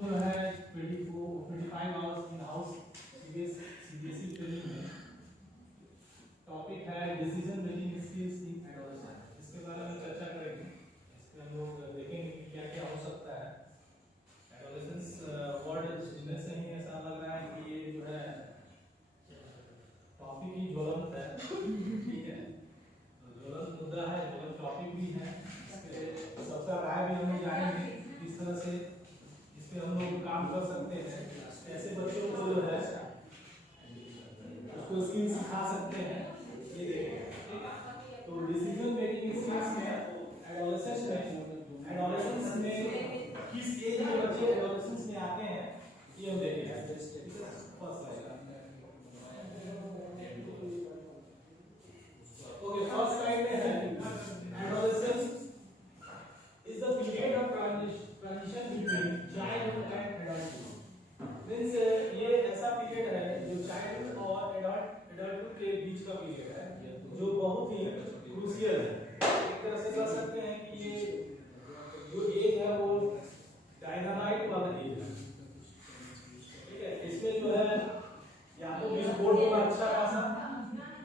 जो है 25 hours in house CBSE training में टॉपिक है decision making skills in adolescence. इसके बारे में चर्चा करेंगे। इसमें हम लोग देखेंगे कि क्या क्या हो सकता है। एडोलेसेंस वर्ड सुनने से ही ऐसा लग रहा है कि ये जो है टॉपिक ही ज्वलंत है। ठीक है, ज्वलंत मुद्दा है, ज्वलंत टॉपिक भी है। सबका राय भी हमें जानेंगे किस तरह से इस पे हम लोग काम कर सकते हैं, ऐसे बच्चों को जो है उसको स्किल सिखा सकते हैं। ये देखेंगे। तो डिसीजन मेकिंग स्किल्स में एडोलेसेंस में किस एज के बच्चे एडोलेसेंस में आते हैं ये हम देखेंगे। ओके, फर्स्ट स्लाइड में है adolescence is the period of transition between childhood and adulthood. Means ये ऐसा पीरियड है जो चाइल्डहुड और एडल्टहुड के बीच का पीरियड है, जो बहुत ही क्रूशियल है। एक तरह से कह सकते हैं कि ये जो एज है वो डायनामाइट वाला एज है। ठीक है, इसमें जो है या तो बीच बोर्ड होगा अच्छा खासा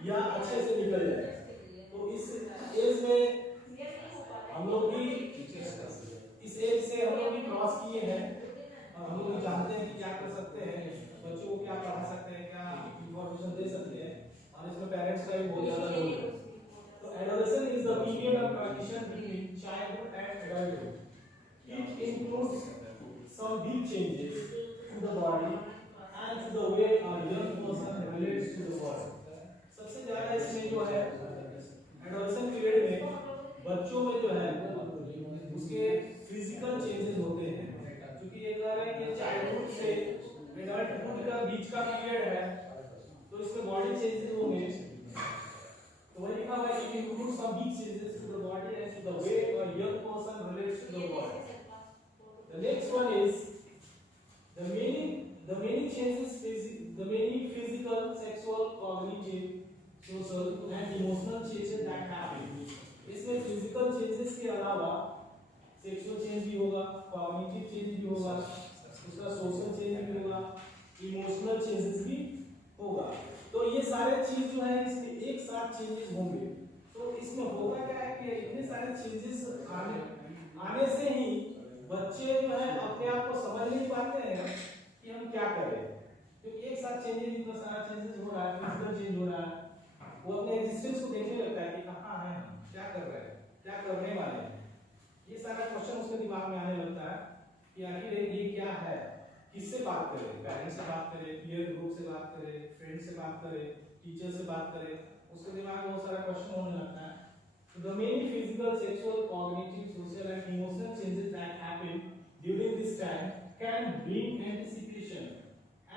या अच्छे से निकल जाए। तो इस एज में हम लोग भी इस एज से हम लोग भी क्रॉस किए हैं और हम लोग भी जानते हैं कि क्या कर सकते हैं, बच्चों को क्या पढ़ा सकते हैं, क्या इंफॉर्मेशन दे सकते हैं, और इसमें पेरेंट्स का भी बहुत ज्यादा रोल है। तो adolescence is the period of transition between childhood and adulthood. It includes some big changes to the body and to the way a young person relates to the world. सबसे ज्यादा इसमें जो है एडोलेसेंस पीरियड में बच्चों में जो है उसके फिजिकल चेंजेस होते हैं, क्योंकि ये कह रहे हैं कि चाइल्डहुड से एडल्टहुड का बीच का पीरियड है, तो इसमें बॉडी चेंजेस होंगे। तो वही लिखा हुआ है कि include some big changes to the body and to the way a young person relates to the world. The next one is the many changes, the many physical, sexual, cognitive, social and emotional changes that happen. इसमें physical changes के अलावा sexual change भी होगा, cognitive change भी होगा, उसका social change भी होगा, इमोशनल चेंजेस भी होगा। तो ये सारे चीज जो है इसमें एक साथ चेंजेस होंगे। तो इसमें होगा क्या है कि इतने सारे चेंजेस आने से ही बच्चे जो है अपने आप को समझ नहीं पाते हैं कि हम क्या करें, क्योंकि एक साथ चेंजेस, इतना सारा चेंजेस हो रहा है, फिजिकल चेंज हो रहा है, वो अपने एग्जिस्टेंस को देखने लगता है कि कहाँ है हम, क्या कर रहे हैं, क्या करने वाले हैं। ये सारा क्वेश्चन उसके दिमाग में आने लगता है कि आखिर ये क्या है, किससे बात करें, पेरेंट्स से बात करें, पीयर ग्रुप से बात करें, फ्रेंड से बात करें, टीचर से बात करें, उसके दिमाग में बहुत सारा क्वेश्चन होने लगता है। So the many physical, sexual, cognitive, social and emotional changes that happen during this time can bring anticipation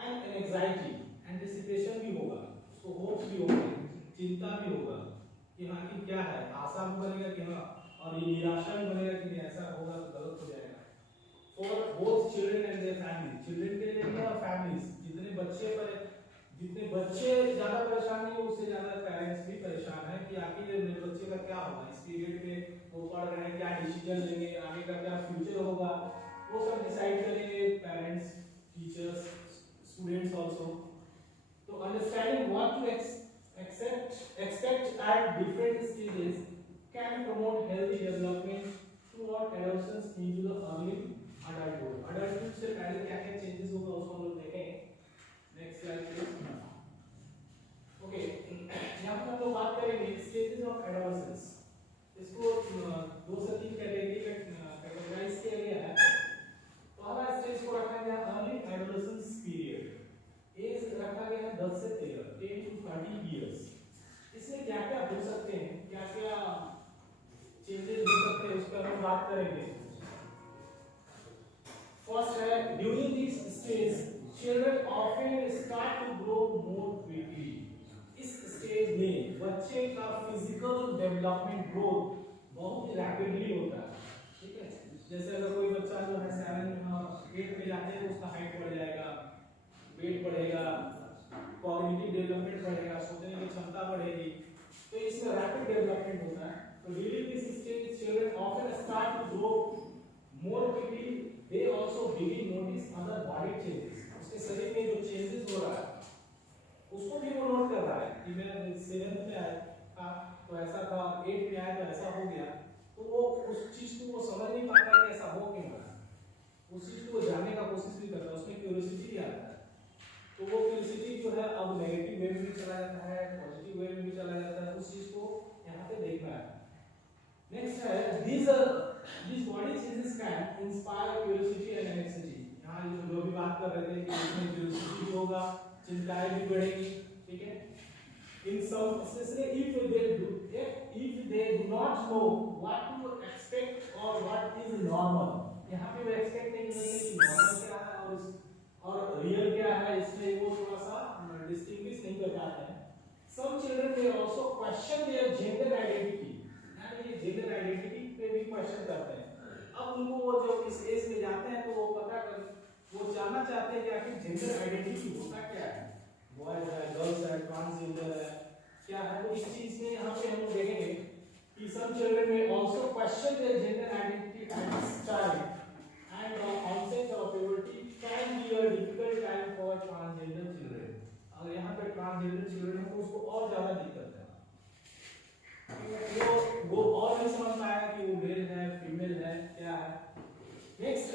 and an anxiety. Anticipation भी होगा, उसको होप भी होगा, चिंता भी होगा कि हाँ कि क्या है, आशा भी बनेगा कि हाँ, और ये निराशा भी बनेगा कि ऐसा होगा तो गलत हो जाएगा। For both children and their families, children के लिए और families, जितने बच्चे ज्यादा परेशान नहीं, उससे ज्यादा पेरेंट्स भी परेशान है कि आखिर मेरे बच्चे का क्या होगा, इस पीरियड में वो पढ़ रहे हैं, क्या डिसीजन लेंगे, आगे का क्या फ्यूचर होगा, वो सब डिसाइड करेंगे पेरेंट्स, टीचर्स, स्टूडेंट्स आल्सो। तो understanding what to expect at different stages can promote healthy development throughout adolescence into the early adulthood. Adulthood से पहले क्या क्या changes होगा उसको हम लोग देखेंगे। Next slide please. Okay, यहाँ पर हम लोग बात करेंगे stages of adolescence. इसको दो से तीन कैटेगरी में कैटेगराइज किया गया है। पहला स्टेज को रखा गया early adolescence period. एज रखा गया है 10 से 13, 10 to 30 years. इसमें क्या क्या हो सकते हैं, क्या क्या चेंजेस हो सकते हैं, उस पर हम बात करेंगे। फर्स्ट है during this stage children often start to grow more quickly. इस स्टेज में बच्चे का फिजिकल डेवलपमेंट ग्रोथ बहुत रैपिडली होता है। ठीक है, जैसे अगर कोई बच्चा जो है 7 8 में जाते हैं तो उसका हाइट बढ़ जाएगा, वेट बढ़ेगा, कॉग्निटिव डेवलपमेंट बढ़ेगा, सोचने की क्षमता बढ़ेगी, तो इसमें रैपिड डेवलपमेंट होता है। तो during this stage children often start to grow more quickly. They also begin notice ऐसा हो गया, तो वो उस चीज को वो समझ नहीं पाता कि ऐसा हो क्यों रहा है, उस चीज को जानने का कोशिश भी करता है, उसमें क्यूरियोसिटी भी आता है। तो वो क्यूरियोसिटी जो है अब नेगेटिव वे में भी चला जाता है, पॉजिटिव वे में भी चला जाता है, उस चीज को यहाँ पे देखना है। नेक्स्ट है these body changes can inspire curiosity and anxiety। यहाँ जो भी बात कर रहे थे कि इसमें क्यूरियोसिटी होगा, चिंताएं भी बढ़ेगी, ठीक है। In some especially if they do not know what to expect or what is normal। यहाँ पे वो एक्सपेक्ट नहीं करते कि नॉर्मल क्या है और रियल क्या है, इसलिए वो थोड़ा सा डिस्टिंग्विश नहीं कर पाते हैं। Some children may also question their gender identity। ये जेंडर आइडेंटिटी पे भी क्वेश्चन करते हैं। अब उनको वो जब इस एज में जाते हैं तो वो जानना चाहते हैं कि आखिर जेंडर आइडेंटिटी होता क्या है, बॉयज है, गर्ल्स है, ट्रांसजेंडर है, क्या है। तो इस चीज में यहाँ पे हम लोग देखेंगे कि some children may also question their gender identity as child and the onset of puberty can be a difficult time for transgender children। अगर यहाँ पे ट्रांसजेंडर चिल्ड्रन है तो उसको और ज्यादा दिक्कत है, वो और नहीं समझ पाएगा कि वो मेल है फीमेल है क्या है। नेक्स्ट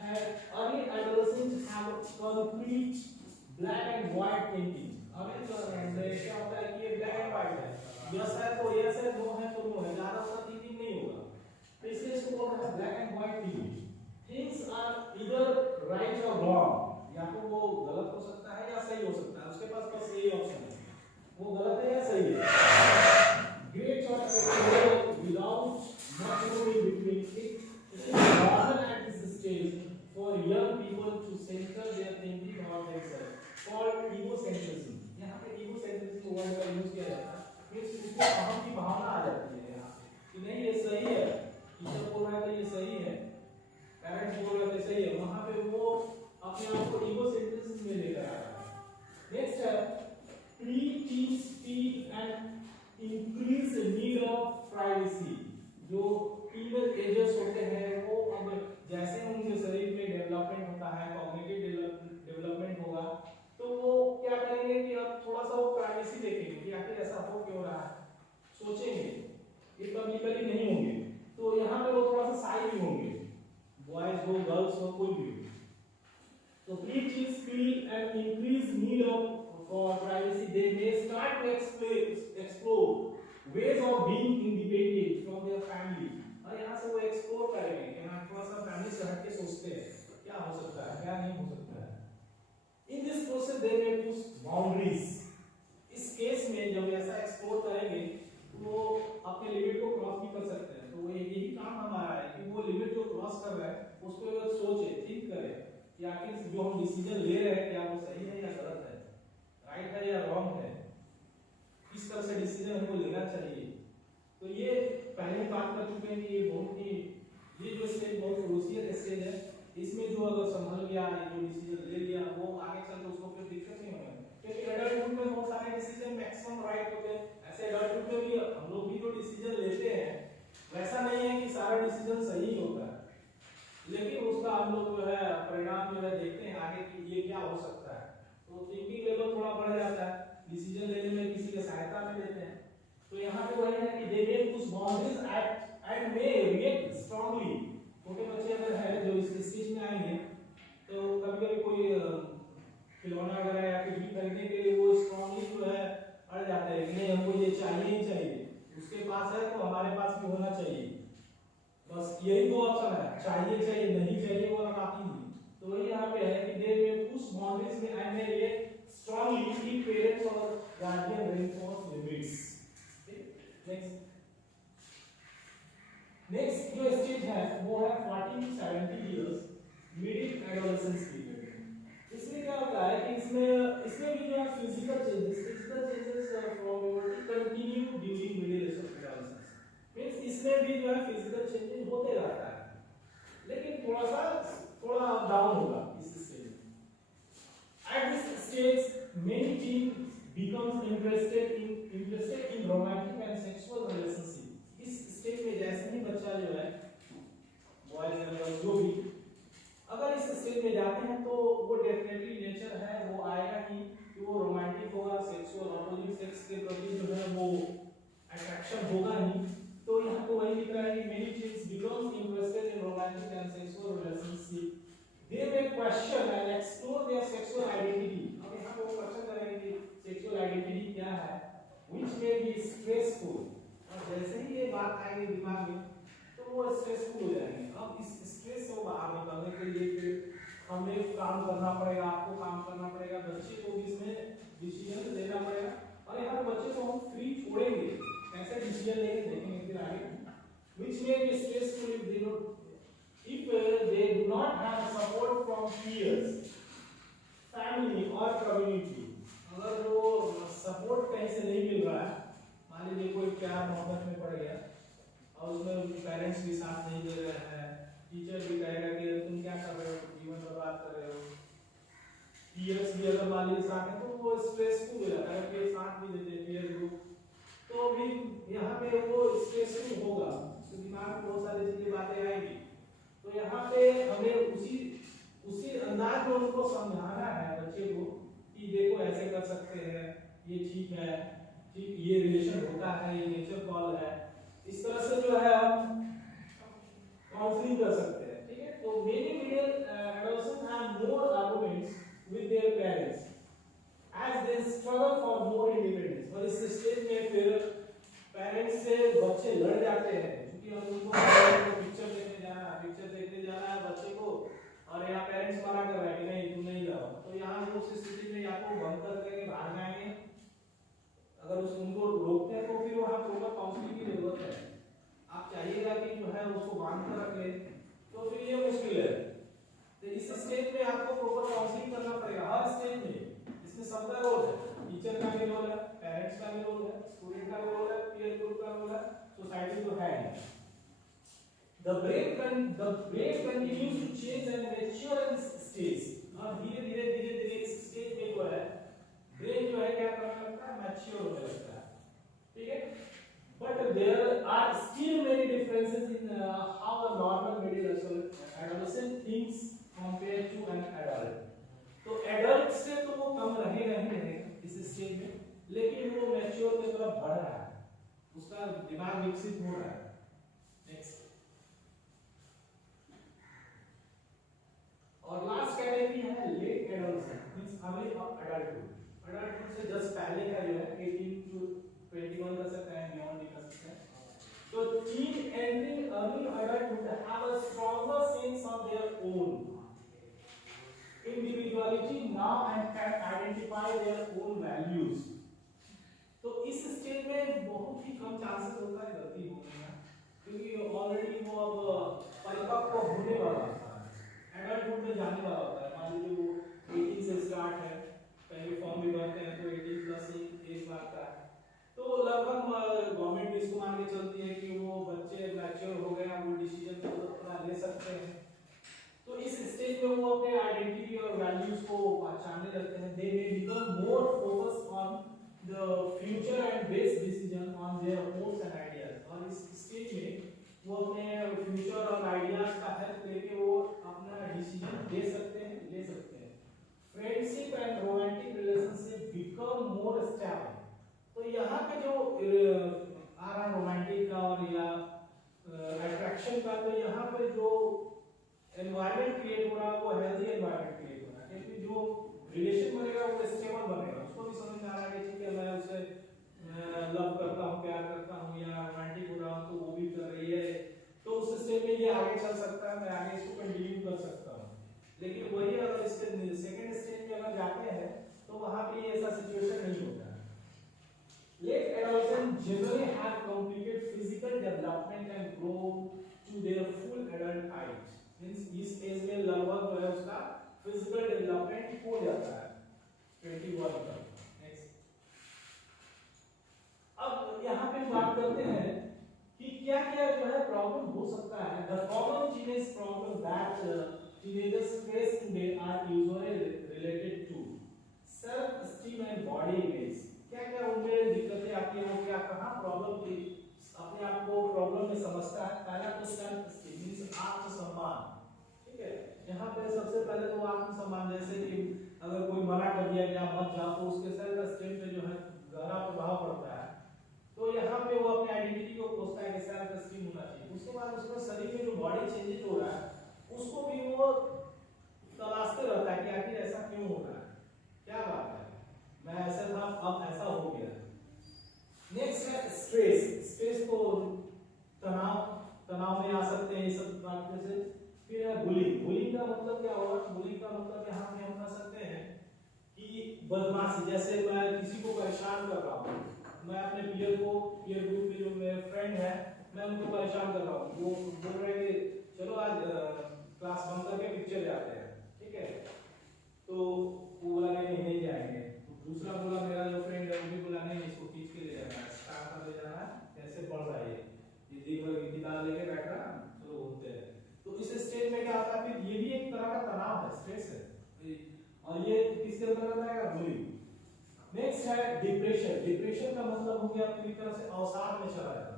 है early adolescents have complete black and white thinking. अभी क्या होता है कि ये ब्लैक एंड व्हाइट है, यस है तो यस है, नो है तो नो है, ज्यादा उसका थिंकिंग नहीं होगा, तो इसलिए इसको बोलते हैं black and white thinking. Things are either right और रॉन्ग, या तो वो गलत हो सकता है या सही हो सकता है, उसके पास बस यही ऑप्शन है, वो गलत है या सही है। Great choice without much room in between. It is normal at this stage for young people to center their thinking on themselves, called egocentrism। यहाँ पे egocentrism वर्ड का यूज किया जाता है, मींस उसमें अहम की भावना आ जाती है यहाँ कि नहीं ये सही है, टीचर बोल रहा है तो ये सही है, पेरेंट्स बोल रहे थे सही है, वहाँ पे वो अपने आप को egocentrism में लेकर आ रहा है। नेक्स्ट है pre-teen speed and increase need of privacy। जो टीनेज एजेस होते हैं वो अब जैसे उनके शरीर में डेवलपमेंट होता है, कॉग्निटिव डेवलपमेंट होगा, तो वो क्या करेंगे कि अब थोड़ा सा वो प्राइवेसी देखेंगे कि आखिर ऐसा हो क्यों रहा है, सोचेंगे, ये पब्लिकली नहीं होंगे, तो यहाँ पे वो थोड़ा सा साई भी होंगे, बॉयज हो गर्ल्स हो कोई भी हो। तो pre-teen speed and increase need of for privacy, they may start to explore ways of being independent from their family। और यहाँ से वो एक्सप्लोर करेंगे कि हाँ थोड़ा सा फैमिली से हट के सोचते हैं क्या हो सकता है क्या नहीं हो सकता है। In this process they may push boundaries। इस केस में जब ऐसा एक्सप्लोर करेंगे तो वो अपने लिमिट को क्रॉस भी कर सकते हैं, तो वो यही काम हमारा है कि वो लिमिट जो क्रॉस कर रहा है उस पर अगर सोचे थिंक करे कि आखिर जो हम डिसीजन ले रहे हैं क्या वो सही है या गलत है, राइट है या रॉन्ग है, किस तरह से डिसीजन हमको लेना चाहिए। तो ये पहले बात कर चुके हैं कि ये बहुत ही ये जो स्टेज बहुत क्रूशियल स्टेज है, इसमें जो अगर संभल गया ये जो डिसीजन ले लिया वो आगे चल के उसको फिर दिक्कत नहीं होगा, क्योंकि एडल्टहुड में बहुत सारे डिसीजन मैक्सिमम राइट होते हैं। ऐसे एडल्टहुड में भी हम लोग भी जो डिसीजन लेते हैं वैसा नहीं है कि सारा डिसीजन सही होता है, लेकिन उसका हम लोग जो है परिणाम जो है देखते हैं आगे कि ये क्या हो सकता है, तो थिंकिंग लेवल थोड़ा बढ़ जाता है, डिसीजन लेने में किसी की सहायता में लेते हैं। तो यहाँ पे वही है कि they may push boundaries and may react strongly. छोटे बच्चे अगर है जो इस स्टेज में आएंगे तो कभी-कभी कोई खिलौना वगैरह या कुछ भी खरीदने के लिए वो स्ट्रांगली जो है अड़ जाते हैं कि नहीं हमको ये चाहिए ही चाहिए, उसके पास है तो हमारे पास भी होना चाहिए, बस यही दो ऑप्शन है, चाहिए चाहिए नहीं चाहिए वो बात ही नहीं। तो वही यहाँ पे है कि दे मे पुश बाउंड्रीज में and may react strongly if parents or guardian reinforce limits। Next जो स्टेज है वो है 14 to 17 years middle adolescence period. इसमें क्या होता है कि इसमें भी जो है physical changes from puberty continue during middle adolescence. Means इसमें भी जो है फिजिकल चेंजेस होते रहता है, लेकिन थोड़ा अप डाउन होगा इस स्टेज में। At this stage, many teens becomes interested in romantic and sexual relationship। इस स्टेज में जैसे ही बच्चा जो है बॉयज या गर्ल्स जो भी अगर इस स्टेज में जाते हैं तो वो डेफिनेटली नेचर है वो आएगा ही कि वो रोमांटिक होगा, सेक्सुअल ऑपोजिट सेक्स के प्रति जो है वो अट्रैक्शन होगा ही। तो यहाँ पे वही लिख रहा है कि many teens become interested in romantic and sexual relationship. They may question and explore their sexual identity. अब यहाँ पे वो क्वेश्चन करेंगे कि sexual identity क्या है, which may be stressful. और जैसे ही ये बात आएगी दिमाग में, तो वो स्ट्रेसफुल हो जाएंगे. अब इस स्ट्रेस से बाहर निकलने के लिए फिर हमें काम करना पड़ेगा, आपको काम करना पड़ेगा, बच्चे को भी इसमें डिसीजन लेना पड़ेगा. और यहाँ पे बच्चे को हम फ्री छोड़ेंगे, कैसे डिसीजन लेंगे देखेंगे फिर आगे. Which may be stressful if they do not have support from peers, family or community. अगर वो सपोर्ट कहीं से नहीं मिल रहा है, मान लीजिए कोई प्यार मोहब्बत में पड़ गया और उसमें पेरेंट्स भी साथ नहीं दे रहे हैं, टीचर भी कहेगा कि तुम क्या कर रहे हो, जीवन बर्बाद कर रहे हो, पीयर्स भी अगर मान लीजिए साथ हैं तो वो स्ट्रेसफुल हो जाता है. कि साथ भी देते पीयर ग्रुप तो भी यहाँ पे वो स्ट्रेसफुल होगा, तो दिमाग में बहुत सारी चीजें बातें आएंगी. तो यहाँ पे हमें उसी अंदाज में उनको समझाना है बच्चे को कि देखो ऐसे कर सकते हैं, ये ठीक है, ठीक ये रिलेशन होता है, ये नेचर कॉल है. इस तरह से जो है हम काउंसलिंग कर सकते हैं. ठीक है. तो many male adolescents have more arguments with their parents as they struggle for more independence. और इस स्टेज में फिर पेरेंट्स से बच्चे लड़ जाते हैं, क्योंकि हम उनको पिक्चर देखने जाना है बच्चे को, और यहाँ पेरेंट्स मना कर रहे हैं कि नहीं तुम नहीं जाओ. तो यहाँ उस स्थिति में आपको बंद करके भाग जाएंगे. अगर उनको रोकते हैं तो फिर वहाँ प्रॉपर काउंसलिंग की जरूरत है. आप चाहिएगा कि जो है उसको बांध कर रख ले, तो फिर ये मुश्किल है. तो इस स्टेज में आपको प्रॉपर काउंसलिंग करना पड़ेगा. हर स्टेज में इसमें सबका रोल है, टीचर का भी रोल है, पेरेंट्स का भी रोल है, स्टूडेंट का भी रोल है, पीयर ग्रुप का रोल है, सोसाइटी तो है. The brain continues to change and mature in this stage. और धीरे-धीरे इस स्टेज में जो है ब्रेन जो है क्या करने लगता है, मैच्योर होने लगता है. ठीक है. But there are still many differences in how a normal middle adolescent thinks compared to an adult. तो एडल्ट से तो वो कम रहेगा इस स्टेज में, लेकिन वो मैच्योर की तरफ बढ़ रहा है, उसका दिमाग विकसित हो रहा है. नेक्स्ट. और लास्ट कैटेगरी है late adolescent, means early adulthood. Adulthood से जस्ट पहले का जो है 18 to 21 का सकता है, बियॉन्ड भी कर सकते हैं. तो teen entering early adulthood have a stronger sense of their own individuality now and can identify their own values. तो इस स्टेज में बहुत ही कम चांसेस होता है गलती होने का, क्योंकि ऑलरेडी वो अब परिपक्व होने वाला होता है, एडल्टहुड में जाने वाला होता है. मान लीजिए वो 18 से स्टार्ट है, पहले फॉर्म भी भरते हैं तो 18 प्लस एज लगता है. तो लगभग गवर्नमेंट भी इसको मान के चलती है कि वो बच्चे मैच्योर हो गए, वो डिसीजन अपना ले सकते हैं. तो इस स्टेज में वो अपने आइडेंटिटी और वैल्यूज को पहचानने लगते हैं. They may become more focused on the future and base decision on their hopes and ideas. और इस स्टेज में वो अपने फ्यूचर और आइडियाज का हेल्प लेके वो अपना डिसीजन ले सकते हैं. Friendship and romantic relationship become more stable. तो यहाँ पे जो आ रहा है रोमांटिक का और या अट्रैक्शन का, तो यहाँ पे जो एनवायरनमेंट क्रिएट हो रहा है वो हेल्दी एनवायरनमेंट क्रिएट हो रहा है, क्योंकि जो रिलेशन बनेगा वो स्टेबल बनेगा. उसको भी समझ में आ रहा है कि ठीक है मैं उसे लव करता हूँ, प्यार करता हूँ या रोमांटिक हो रहा हूँ, तो वो भी कर रही है, तो उस स्टेज में ये आगे चल सकता है, मैं आगे इसको कंटिन्यू कर सकता हूँ. लेकिन वही अगर इसके सेकंड स्टेज में अगर जाते हैं तो वहाँ पे ऐसा सिचुएशन नहीं होता है. Late adolescents generally have completed physical development and grow to their full adult height. Means इस एज में लगभग जो है उसका फिजिकल डेवलपमेंट हो जाता है 21 तक. नेक्स्ट. अब यहाँ पे बात करते हैं कि क्या क्या जो है प्रॉब्लम हो सकता है. The common teenage problem that teenagers face today are usually related to self-esteem and body image. क्या क्या उनमें दिक्कतें आती हैं, क्या कहाँ प्रॉब्लम थी, अपने आप को प्रॉब्लम में समझता है. पहला तो सेल्फ एस्टीम मींस आत्मसम्मान. ठीक है. यहाँ पे सबसे पहले तो आत्मसम्मान, जैसे कि अगर कोई मना कर दिया कि आप मत जाओ तो उसके सेल्फ एस्टीम पे जो है गहरा प्रभाव पड़ता है. तो यहाँ पे वो अपने आइडेंटिटी को खोजता है कि सेल्फ उसमें शरीर में जो बॉडी चेंजेस हो रहा है उसको भी वो तलाशते रहता है कि आखिर ऐसा क्यों हो रहा है, क्या बात है, मैं ऐसा था अब ऐसा हो गया। नेक्स्ट है स्ट्रेस। स्ट्रेस को तनाव, तनाव में आ सकते हैं ये सब बातें से। फिर है बुलिंग। बुलिंग का मतलब क्या होगा? बुलिंग का मतलब यहाँ पे हम कह सकते हैं कि बदमाशी। जैसे मैं किसी को परेशान कर रहा हूँ, मैं अपने पीयर ग्रुप में जो मेरे फ्रेंड है मैं उनको परेशान कर रहा हूँ, वो बोल रहे हैं कि चलो आज क्लास बंद करके पिक्चर जाते हैं, ठीक है, तो वो बोला नहीं जाएंगे। दूसरा बोला, मेरा जो फ्रेंड है वो भी बोला नहीं इसको खींच के ले जाना है, स्टाफ पर ले जाना है, कैसे पढ़ रहा है ये दिन भर किताब लेके बैठ रहा है, चलो घूमते हैं। तो इस स्टेज में क्या होता है, फिर ये भी एक तरह का तनाव है, स्ट्रेस है, और ये किसके अंतर्गत आएगा? बुलिंग। नेक्स्ट है डिप्रेशन। डिप्रेशन का मतलब हो गया पूरी तरह से अवसाद में चला जाना,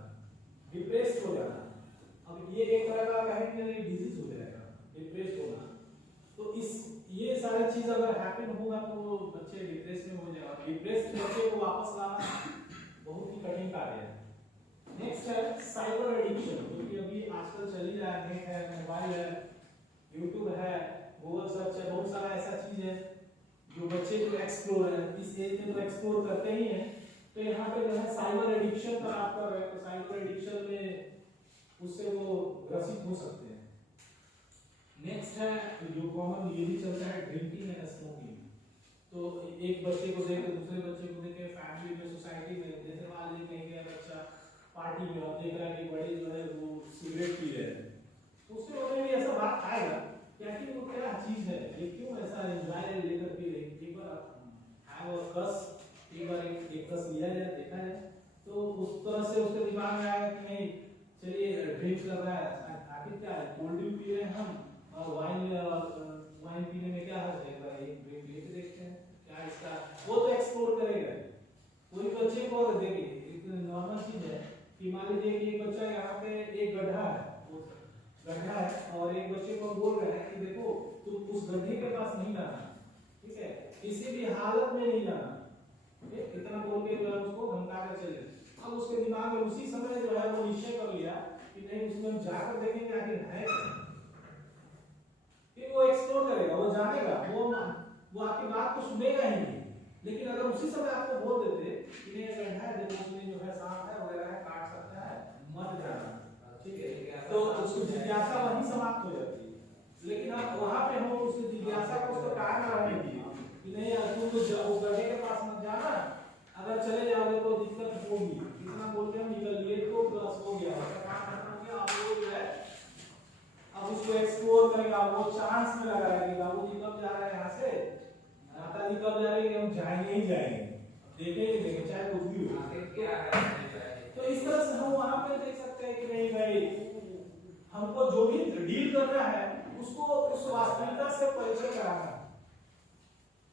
डिप्रेस्ड हो जाना। अब ये एक तरह का है डिजीज हो जाएगा डिप्रेस्ड होना। तो इस ये सारी चीज अगर हैपन होगा तो बच्चे डिप्रेस में हो जाएगा। डिप्रेस्ड बच्चे को वापस लाना बहुत ही कठिन कार्य है। नेक्स्ट है साइबर एडिक्शन, क्योंकि अभी आजकल चल ही रहा है, नेट है, मोबाइल है, यूट्यूब है, गूगल सर्च है, बहुत सारा ऐसा चीज है जो बच्चे जो एक्सप्लोर है इस एज में तो एक्सप्लोर करते ही हैं। तो यहाँ पे जो है साइबर एडिक्शन पर आप कर रहे हैं, तो साइबर एडिक्शन में उससे वो ग्रसित हो सकते हैं। नेक्स्ट है जो कॉमन ये भी चलता है, ड्रिंकिंग एंड स्मोकिंग। तो एक बच्चे को देख के दूसरे बच्चे को देख के फैमिली में, सोसाइटी में, जैसे मान लीजिए कहीं गया बच्चा पार्टी में और देख रहा है कि बड़े जो है वो सिगरेट पी रहे हैं, तो उसके मन में भी ऐसा बात आएगा कि आखिर वो क्या चीज है, ये क्यों ऐसा एंजॉय लेकर पी रहे हैं। एक बार हैव अ कस, एक बार एक कस लिया जाए, देखा जाए, तो उस तरह से उसके दिमाग में आएगा कि नहीं चलिए ड्रिंक कर रहा है, आखिर क्या है, कोल्ड ड्रिंक पी रहे हैं हम, और वाइन पीने में क्या हर्ज है, एक ड्रिंक लेके देखते हैं क्या इसका, वो तो एक्सप्लोर करेगा। कोई बच्चे को देखिए एक नॉर्मल चीज है कि मान लीजिए कि एक बच्चा यहाँ पे एक गड्ढा है और एक बच्चे को बोल रहे हैं कि देखो तुम उस गड्ढे के पास नहीं जाना, ठीक है, किसी भी हालत में नहीं जाना, इतना बोल के जो है उसको धमका कर चले। अब उसके दिमाग में उसी समय जो है वो निश्चय कर लिया कि नहीं उसमें हम जाकर देखेंगे आखिर है, फिर वो एक्सप्लोर करेगा, वो जानेगा, वो आपकी बात को सुनेगा ही नहीं। लेकिन अगर उसी समय आपको बोल देते कि नहीं अगर है देखो उसमें जो है सांप है वगैरह है, काट सकता है, मत जाना, ठीक है, तो उसकी जिज्ञासा वहीं समाप्त हो जाती है। लेकिन आप वहां पे हो उस जिज्ञासा को उसको काटना रहेगी कि नहीं तुम तो उस गड्ढे के पास मत जाना, अगर चले जाओगे तो दिक्कत होगी, इतना बोल के हम निकल लिए तो बस हो गया, काम खत्म हो गया। अब वो जो है अब उसको एक्सप्लोर करेगा, वो चांस में लगा रहेगा, वो कब जा रहा है यहाँ से, माता जी कब जा रही है, हम जाएंगे ही जाएंगे, देखेंगे चाहे कुछ भी हो। तो इस तरह से हम वहां पे देख सकते हैं कि नहीं भाई हमको जो भी डील करना है उसको उस वास्तविकता से परिचय कराना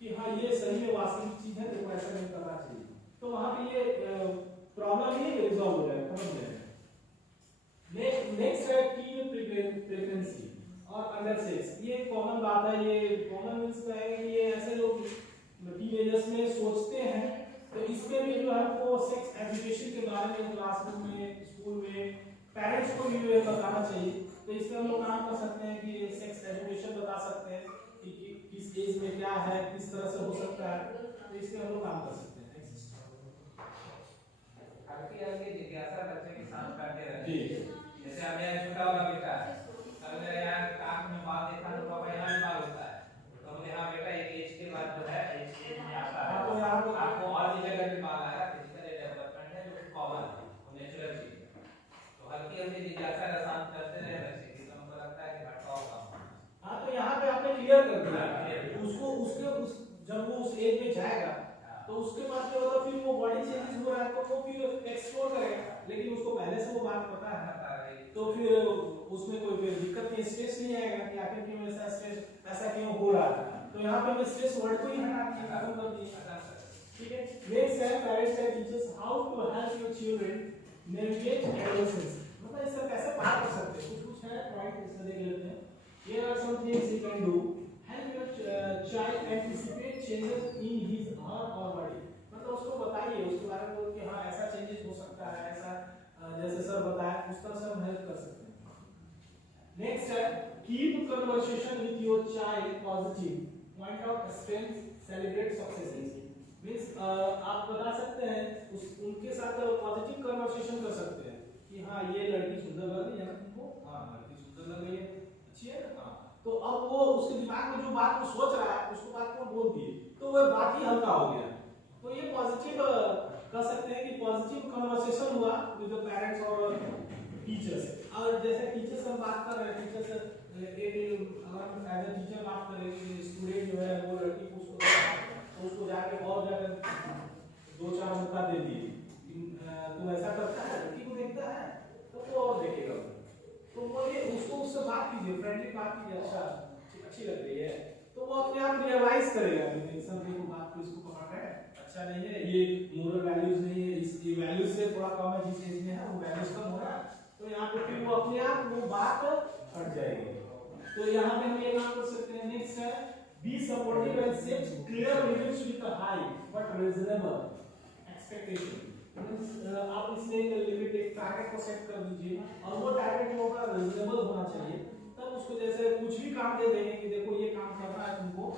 कि हाँ ये सही में वास्तविक चीज है, देखो ऐसा नहीं करना चाहिए। तो वहां पे ये प्रॉब्लम ही रिजॉल्व हो जाएगा, समझ जाएगा। नेक्स्ट है टीन प्रेगनेंसी और अंडर सेक्स। ये कॉमन बात है, ये कॉमन मींस का है कि ये ऐसे लोग टीनेजर्स में सोचते हैं, तो इसमें भी जो है वो सेक्स एजुकेशन के बारे में क्लासरूम में, स्कूल में पेरेंट्स को भी बताना चाहिए। तो इसमें हम लोग काम कर सकते हैं कि सेक्स एजुकेशन बता सकते हैं कि किस एज में क्या है, किस तरह से हो सकता है, तो इसमें हम लोग काम कर सकते हैं। जिज्ञासा बच्चे के साथ करते रहते हैं। जैसे अब मेरा छोटा वाला बेटा है, अब मेरा यहाँ कान में बाल देखा तो पापा यहाँ भी बाल होता है, तो हम यहाँ बेटा एक एज के बाद जो है एज में आता है, तो आपको और भी जगह भी बाल आया, फिजिकल डेवलपमेंट है जो कॉमन है, वो नेचुरल चीज है। तो हल्की हल्की जिज्ञासा का शांत करते रहे बच्चे की, तो हमको लगता है कि भटकाव कम। हाँ तो यहाँ पे आपने क्लियर कर दिया उसको, जब वो उस एज में जाएगा तो उसके बाद क्या होगा, फिर वो बॉडी चेंजेस हो रहा है तो वो फिर एक्सप्लोर करेगा, लेकिन उसको पहले से वो बात पता है, तो फिर उसमें कोई फिर दिक्कत नहीं, स्ट्रेस नहीं आएगा कि आखिर क्यों ऐसा स्ट्रेस, ऐसा क्यों हो रहा है। तो यहाँ पे मैं स्ट्रेस वर्ड को ही हटा के खत्म कर दिया, ठीक है। नेक्स्ट है parents and teachers, how to help your children navigate adolescence. मतलब इससे कैसे पार कर सकते हैं, कुछ है पॉइंट इसमें देख लेते हैं। Here are some things you can do. Help your child anticipate changes in his her or body. मतलब उसको बताइए उसके बारे में कि हाँ ऐसा चेंजेस हो सकता है, ऐसा जैसे सर बताया उस तरह से हम हेल्प कर सकते हैं। नेक्स्ट है keep conversation with your child positive, point out strength, celebrate successes. Means आप बता सकते हैं उनके साथ पॉजिटिव कन्वर्सेशन कर सकते हैं कि हाँ ये लड़की सुंदर लग रही है ना तुमको, हाँ लड़की सुंदर लग रही है, अच्छी है ना, हाँ। तो अब वो उसके दिमाग में जो बात वो सोच रहा है उसको बात को बोल दिए तो वो बात ही हल्का हो गया। तो ये पॉजिटिव कह सकते हैं कि पॉजिटिव कन्वर्सेशन हुआ विद द पेरेंट्स और टीचर्स। और जैसे टीचर्स हम बात कर रहे हैं, टीचर्स अगर एज ए टीचर बात करें कि स्टूडेंट जो है वो लड़की को तो उसको जाके और जाकर दो चार मौका दे दिए, तुम ऐसा करता है, लड़की को देखता है तो वो और देखेगा। तो वो ये उसको उससे बात कीजिए, फ्रेंडली बात कीजिए, अच्छा अच्छी लग रही है, तो वो अपने आप रियलाइज करेगा कि समथिंग को बात को इसको पकड़ रहा है, अच्छा नहीं है, ये मोरल वैल्यूज नहीं है, इस ये वैल्यूज से थोड़ा कम है, जिस एज में है वो वैल्यूज कम हो रहा है, तो यहाँ पे फिर वो अपने आप वो बात हट जाएगी। तो यहाँ पे हम ये काम कर सकते हैं। नेक्स्ट है be supportive and set clear limits with a high but reasonable expectation. आप इसमें एक लिमिट, एक टारगेट को सेट कर दीजिए और वो टारगेट जो होगा रीजनेबल होना चाहिए। तब उसको जैसे कुछ भी काम दे देंगे कि देखो ये काम करना है तुमको,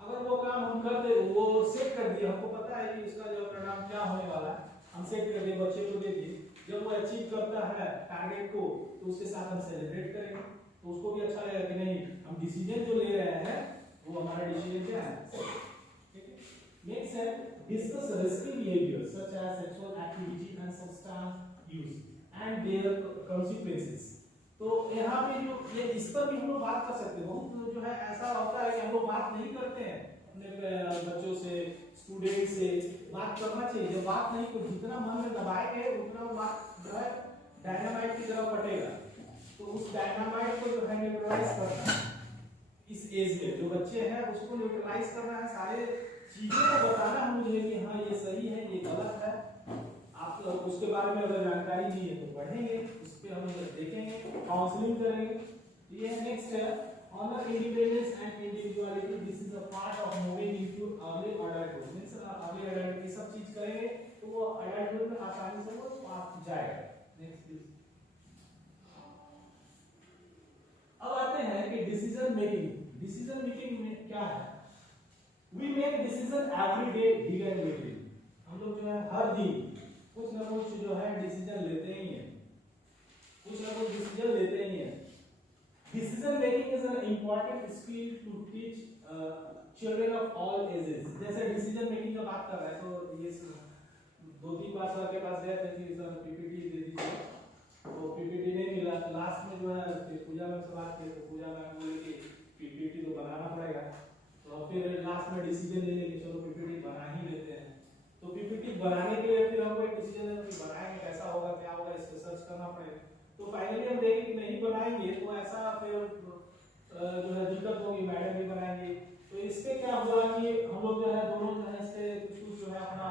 अगर वो काम हम कर दे, वो सेट कर दिए, हमको पता है कि इसका जो परिणाम क्या होने वाला है, हम सेट कर दिए, बच्चे को दे दिए, जब वो अचीव करता है टारगेट को तो उसके साथ हम सेलिब्रेट करेंगे, तो उसको भी अच्छा लगेगा कि नहीं हम डिसीजन जो ले रहे हैं वो हमारा डिसीजन क्या है। ठीक है। नेक्स्ट है discuss risky behaviour such as sexual activity and substance use and their consequences. तो यहाँ पे जो ये इस पर भी हम लोग बात कर सकते हैं। बहुत जो है ऐसा होता है कि हम लोग बात नहीं करते हैं अपने बच्चों से, स्टूडेंट से। बात करना चाहिए, जब बात नहीं को जितना मन में दबाएंगे उतना बात जो है डायनामाइट की तरह फटेगा। तो उस डायनामाइट को जो है न्यूट्रलाइज करना है इस एज में, जो बच्चे हैं उसको न्यूट्रलाइज करना है, सारे चीजों को बताना है मुझे कि हाँ ये सही है ये गलत है। आप उसके बारे में अगर जानकारी नहीं है तो पढ़ेंगे, उस पे हम देखेंगे, काउंसलिंग करेंगे। ये है नेक्स्ट है honour independence and individuality, this is a part of moving into early adulthood. Means early adulthood ये सब चीज करेंगे तो वो अडल्टहुड में आसानी से वो आ जाएगा। Next please. अब आते हैं कि डिसीजन मेकिंग। डिसीजन मेकिंग में क्या है? We make decision every day, big and little. हम लोग जो है हर दिन कुछ ना कुछ जो है डिसीजन लेते ही हैं, कुछ ना कुछ डिसीजन लेते ही हैं। Decision making is an important skill to teach children of all ages. जैसे डिसीजन मेकिंग का बात कर रहे हैं तो ये 2-3 बार सर के पास गए थे कि सर पीपीटी दे दीजिए, तो पीपीटी नहीं मिला। लास्ट में जो है पूजा में से बात की तो पूजा में बोले कि पीपीटी तो बनाना पड़ेगा, तो फिर लास्ट में डिसीजन ले लेंगे चलो पीपीटी बना ही लेते हैं। तो पीपीटी बनाने के लिए फिर हमको एक डिसीजन लेना कि बनाएंगे कैसा होगा क्या होगा, इस पे सर्च करना पड़ेगा। तो फाइनली हम देखें कि नहीं बनाएंगे तो ऐसा फिर जो है दिक्कत होगी, मैडम भी बनाएंगे। तो इस पे क्या हुआ कि हम लोग जो है दोनों जो है इस पे कुछ जो है अपना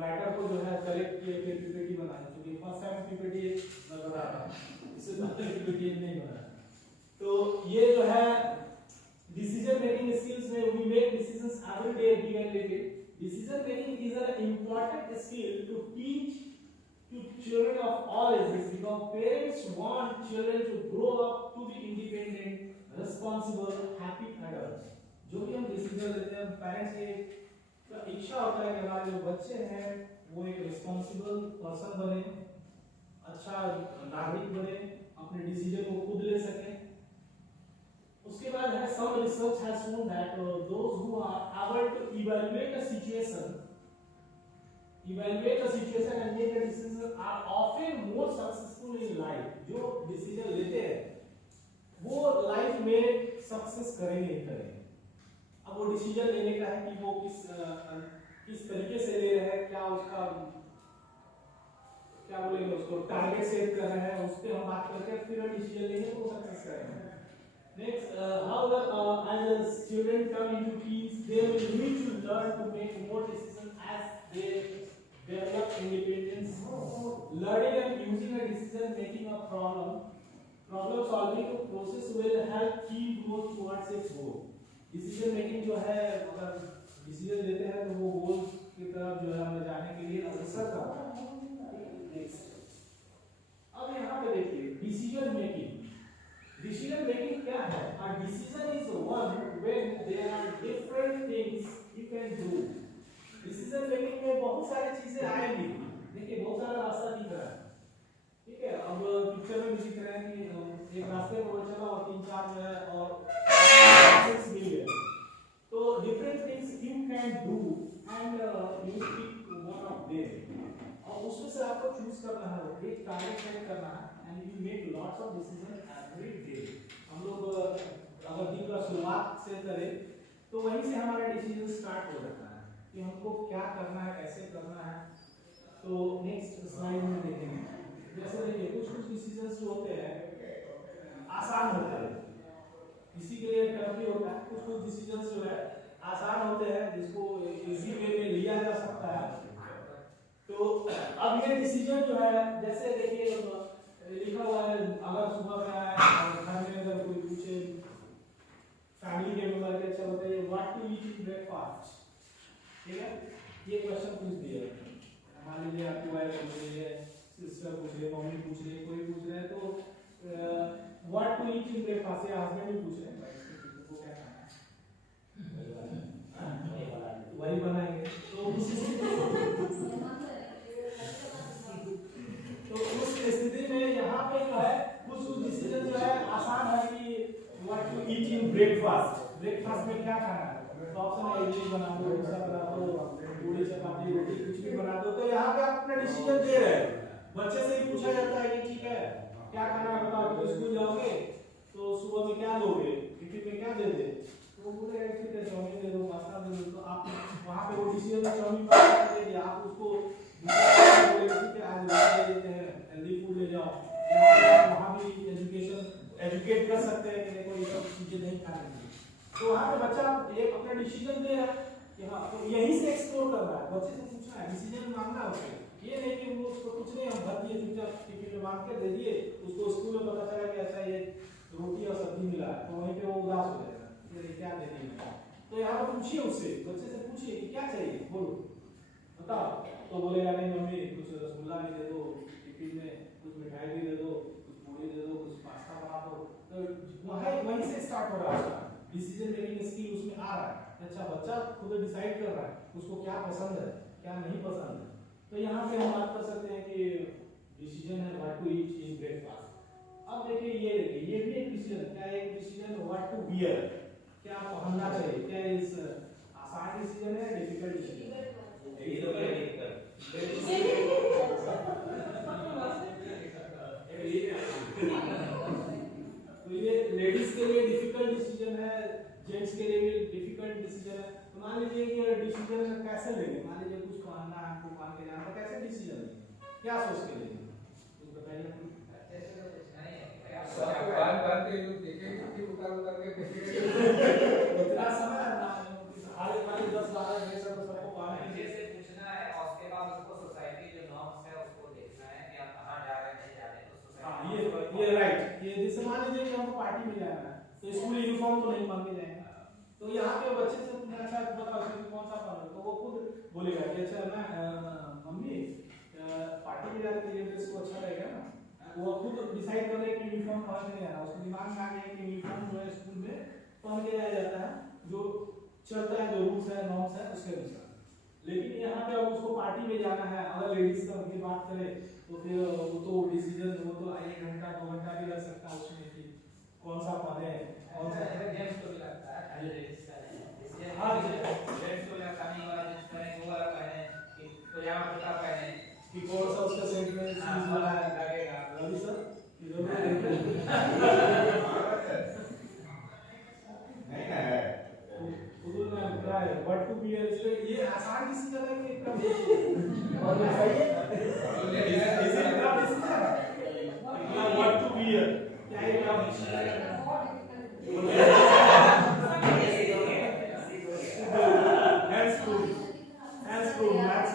मैटर को जो है कलेक्ट किए, फिर पीपीटी बनाए, क्योंकि फर्स्ट टाइम पीपीटी नजर आ रहा है, इससे पहले पीपीटी नहीं बना। तो ये जो है डिसीजन मेकिंग स्किल्स में we make decisions every day, big and little. Decision making is an important skill to teach to children of all ages, because parents want children to grow up to be independent, responsible, happy adults. जो भी हम decision लेते हैं parents की इच्छा होता है कि हमारे जो बच्चे हैं वो एक रिस्पांसिबल पर्सन बने, अच्छा नागरिक बने, अपने डिसीजन को खुद ले सकें। उसके बाद है some research has shown that those who are able to evaluate a situation and make a decision are often more successful in life. जो डिसीजन लेते हैं वो लाइफ में सक्सेस करेंगे ही करेंगे। अब वो डिसीजन लेने का है कि वो किस तरीके से ले रहे हैं, क्या उसका क्या बोलेंगे उसको टारगेट सेट कर रहे हैं, उस पे हम बात करके फिर डिसीजन लेंगे तो वो सक्सेस करेंगे। Next, however, as students come into teens, they will need to learn to make more decisions as they develop independence. Learning and using a decision making a problem solving process will help team grow towards its goal. Decision making जो है अगर decision लेते हैं तो वो गोल की तरफ जो है हमें जाने के लिए अग्रसर करता है। Next, अब यहाँ पे देखिए डिसीजन मेकिंग। डिसीजन मेकिंग क्या है? A decision is one when there are different things you can do। Decision making में बहुत सारी चीजें आएंगी। देखिए बहुत सारा रास्ता दिख रहा है, ठीक है। अब पिक्चर में दिख रहा है कि एक रास्ते पर चला और 3-4 जो है और 6 मिल गए। तो different things you can do and you pick one of them और उसमें से आपको चूज करना है, एक टारगेट सेट करना है and you make lots of decision every day. हम लोग अगर दिन का शुरुआत से करें तो वहीं से हमारा डिसीजन स्टार्ट हो जाता है कि हमको क्या करना है, कैसे करना है। तो नेक्स्ट स्लाइड में देखेंगे। जैसे देखिए कुछ डिसीजंस जो होते हैं आसान होते हैं, किसी के लिए टफ भी होता है। कुछ डिसीजंस जो है आसान होते हैं जिसको इजी वे में लिया जा सकता है। तो अब ये डिसीजन जो है जैसे देखिए लिखा हुआ है, अगर सुबह में आए और घर में अगर कोई पूछे फैमिली के मेंबर के, अच्छा बताइए what to eat in breakfast, ठीक है, ये क्वेश्चन पूछ दिया। मान लीजिए आपकी वाइफ पूछ रही है, सिस्टर पूछ रही है, मम्मी पूछ रही है, कोई पूछ रहा है, तो what to eat in breakfast या हस्बैंड भी पूछ रहे हैं वो क्या खाना है, वही बनाएंगे। तो उस स्थिति में यहाँ पे जो है कुछ डिसीजन जो है आसान है कि what to eat in breakfast, breakfast में क्या खाना है। तो ऑप्शन है इडली बना दो, डोसा बना दो, पूरी चपाती रोटी कुछ भी बना दो। तो यहाँ पे आप अपना डिसीजन दे रहे हैं। बच्चे से ही पूछा जाता है कि ठीक है क्या खाना है बताओ, तो स्कूल जाओगे तो सुबह में क्या लोगे, टिफिन में क्या दे दे, तो वो बोलेगा ठीक है चाउमीन दे दो, पास्ता दे दो। तो आप वहाँ पे वो डिसीजन चाउमीन पास्ता दे दिया, आप उसको ठीक है आज ले लेते हैं हेल्दी फूड ले जाओ, वहाँ भी एजुकेट कर सकते हैं कि देखो ये सब चीजें नहीं खानी। तो वहाँ पे बच्चा एक अपना डिसीजन दे रहा है कि हाँ, तो यहीं से एक्सप्लोर कर रहा है, बच्चे से पूछना है, डिसीजन मांगना है। ये नहीं कि वो उसको कुछ नहीं हम भर दिए चुपचाप टिफिन में बांध के दे दिए, उसको स्कूल में पता चला कि अच्छा ये रोटी और सब्जी मिला है, तो वहीं पे वो उदास हो जाएगा, ये क्या दे दिया। तो यहाँ पर पूछिए उससे, बच्चे से पूछिए कि क्या चाहिए बोलो बताओ, तो बोलेगा नहीं मम्मी कुछ रसगुल्ला भी दे दो, टिफिन में कुछ मिठाई भी दे दो, कुछ पूरी दे दो, कुछ पास्ता बना दो। तो वहीं से स्टार्ट हो रहा है उसका डिसीजन मेकिंग स्किल उसमें आ रहा है। अच्छा बच्चा खुद डिसाइड कर रहा है उसको क्या पसंद है क्या नहीं पसंद है। तो यहाँ पे हम बात कर सकते हैं कि डिसीजन है what to eat in breakfast. अब देखिए ये भी एक डिसीजन, क्या एक डिसीजन व्हाट टू वियर, क्या पहनना चाहिए, क्या इस आसान डिसीजन है डिफिकल्ट डिसीजन है? ये तो बड़ा डिफिकल्ट। तो ये लेडीज के लिए डिफिकल्ट डिसीजन है, जेंट्स के लिए भी डिफिकल्ट डिसीजन है। तो मान लीजिए कि डिसीजन कैसे लेंगे, मान लीजिए कुछ पहनना है आपको पहन के जाना, तो कैसे डिसीजन लेंगे, क्या सोच के लेंगे कुछ बताइए। सब बात के लोग देखेंगे कि उतार के देखेंगे इतना समय ना हाल वाले 10-12 में सब सबको पहनने जैसे पूछना है और उसके बाद उसको सोसाइटी जो नॉर्म्स है उसको देखना है कि आप कहां जा रहे हैं नहीं जा रहे हैं। तो सोसाइटी ये राइट, ये जैसे मान लीजिए कि हमको पार्टी में जाना है तो स्कूल यूनिफॉर्म तो नहीं पहन के जाएंगे। तो यहाँ पे बच्चे से पूछना अच्छा बताओ कौन सा पहनो, तो वो खुद बोलेगा कि अच्छा ना मम्मी पार्टी में जाने के लिए ड्रेस को अच्छा रहेगा ना, वो खुद डिसाइड कर रहे कि यूनिफॉर्म पहन के जाना। उसके दिमाग में आ गया कि यूनिफॉर्म जो है स्कूल में पहन के जाया जाता है, जो चलता है, जो रूल्स है नॉर्म्स है उसके अनुसार। लेकिन यहाँ पे अब उसको पार्टी में जाना है, अगर लेडीज का की बात करें तो फिर वो तो डिसीजन वो तो 1 घंटा 2 घंटा भी लग सकता है उसमें कि कौन सा पहने कौन सा। जेंट्स को भी लगता है खाली लेडीज का नहीं। हाँ जेंट्स को लगता है वाला जींस पहने वो वाला पहने कि पजामा कुर्ता पहने कि कौन सा उसका सेट में चीज वाला लगेगा। रवि सर नहीं है उधर में ट्राई व्हाट टू वियर, इसलिए ये आसान डिसीजन है कि एकदम और सही है इज इट टफ डिसीजन या व्हाट टू वियर, क्या ये टफ डिसीजन है? हैंड्स फुल मैथ्स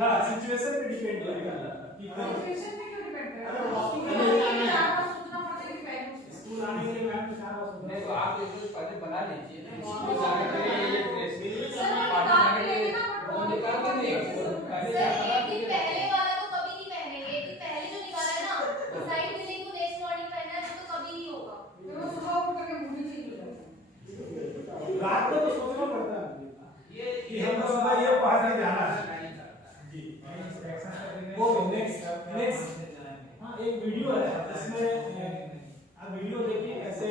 हां सिचुएशन पे डिपेंड करेगा कि सिचुएशन पे क्यों डिपेंड करेगा? अगर वॉकिंग ये सोचना पड़ता है कि मैं स्कूल आने के लिए मैम 4 बस नहीं तो आप एक पहले बना लीजिए स्कूल जाने के लिए ये ड्रेस सर निकाल के लेंगे ना वो निकाल के नहीं सर पहले एक दिन पहले वाला तो वीडियो देखिए कैसे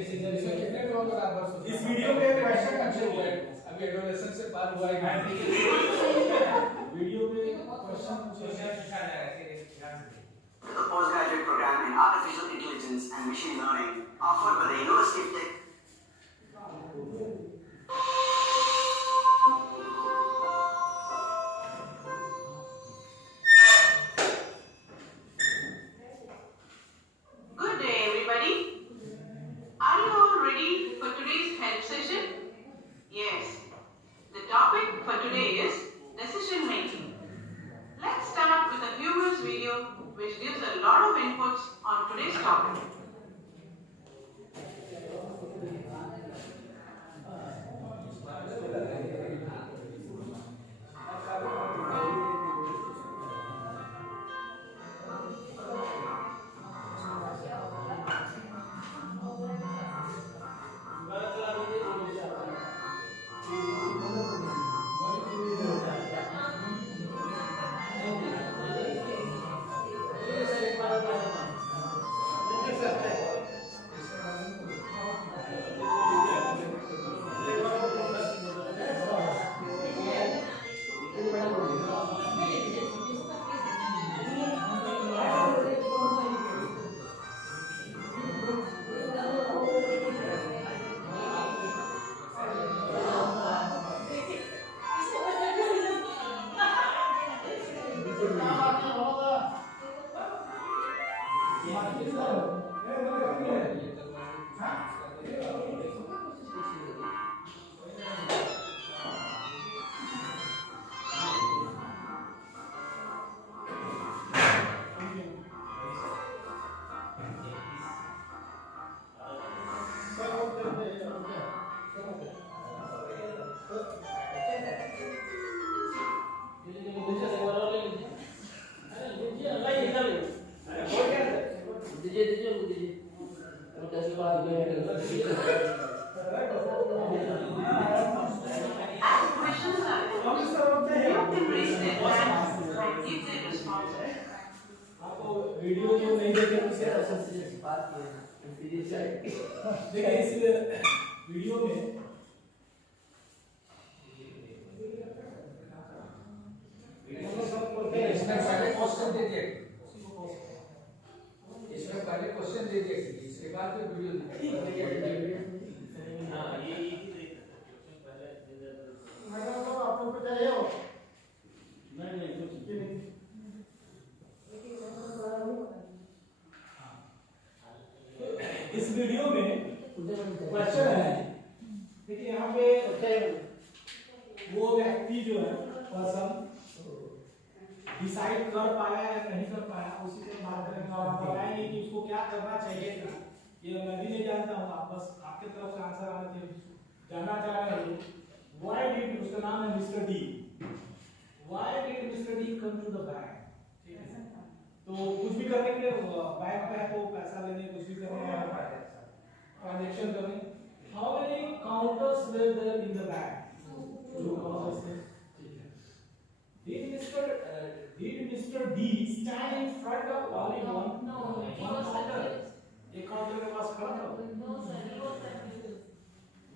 इसमें कितने लोग बराबर सोच इस वीडियो के क्वेश्चन अच्छे हुए अभी एडोलेसेंस से पार हुआ है वीडियो पे क्वेश्चन सोशल पूछा जाएगा इसे ध्यान से The postgraduate program in Artificial Intelligence and Machine Learning offered by the University of Tech. Good day, everybody. Are you all ready for today's help session? Yes. The topic for today is decision making. Let's start with a humorous video which gives a lot of inputs on today's topic. As questions are posed, you embrace their answers and give their responses. आपको video जो नहीं देखे उसे देखिए इस video में इसमें पहले क्वेश्चन दे दिए इसमें पहले क्वेश्चन दे दिए इसके बाद फिर वीडियो हां ये मैडम को आप लोग को चाहिए हो नहीं तो ठीक है नहीं इस वीडियो में क्वेश्चन है देखिए यहाँ पे वो व्यक्ति जो है पर्सन डिसाइड कर पाया या नहीं कर पाया उसी से बात करेंगे और आप बताएंगे कि उसको क्या करना चाहिए था ये मैं भी नहीं जानता हूँ आप बस आपके तरफ से आंसर आना चाहिए जानना चाह रहे हैं व्हाई डिड उसका नाम है mister D why did mister D come to the bank ठीक है तो कुछ भी करने के लिए बैंक पे है तो पैसा लेने कुछ भी करने ट्रांजैक्शन करने how many counters were there in the bank जो काउंटर्स थे ठीक है did Mr. D stand in front of only one counter एक काउंटर के पास खड़ा था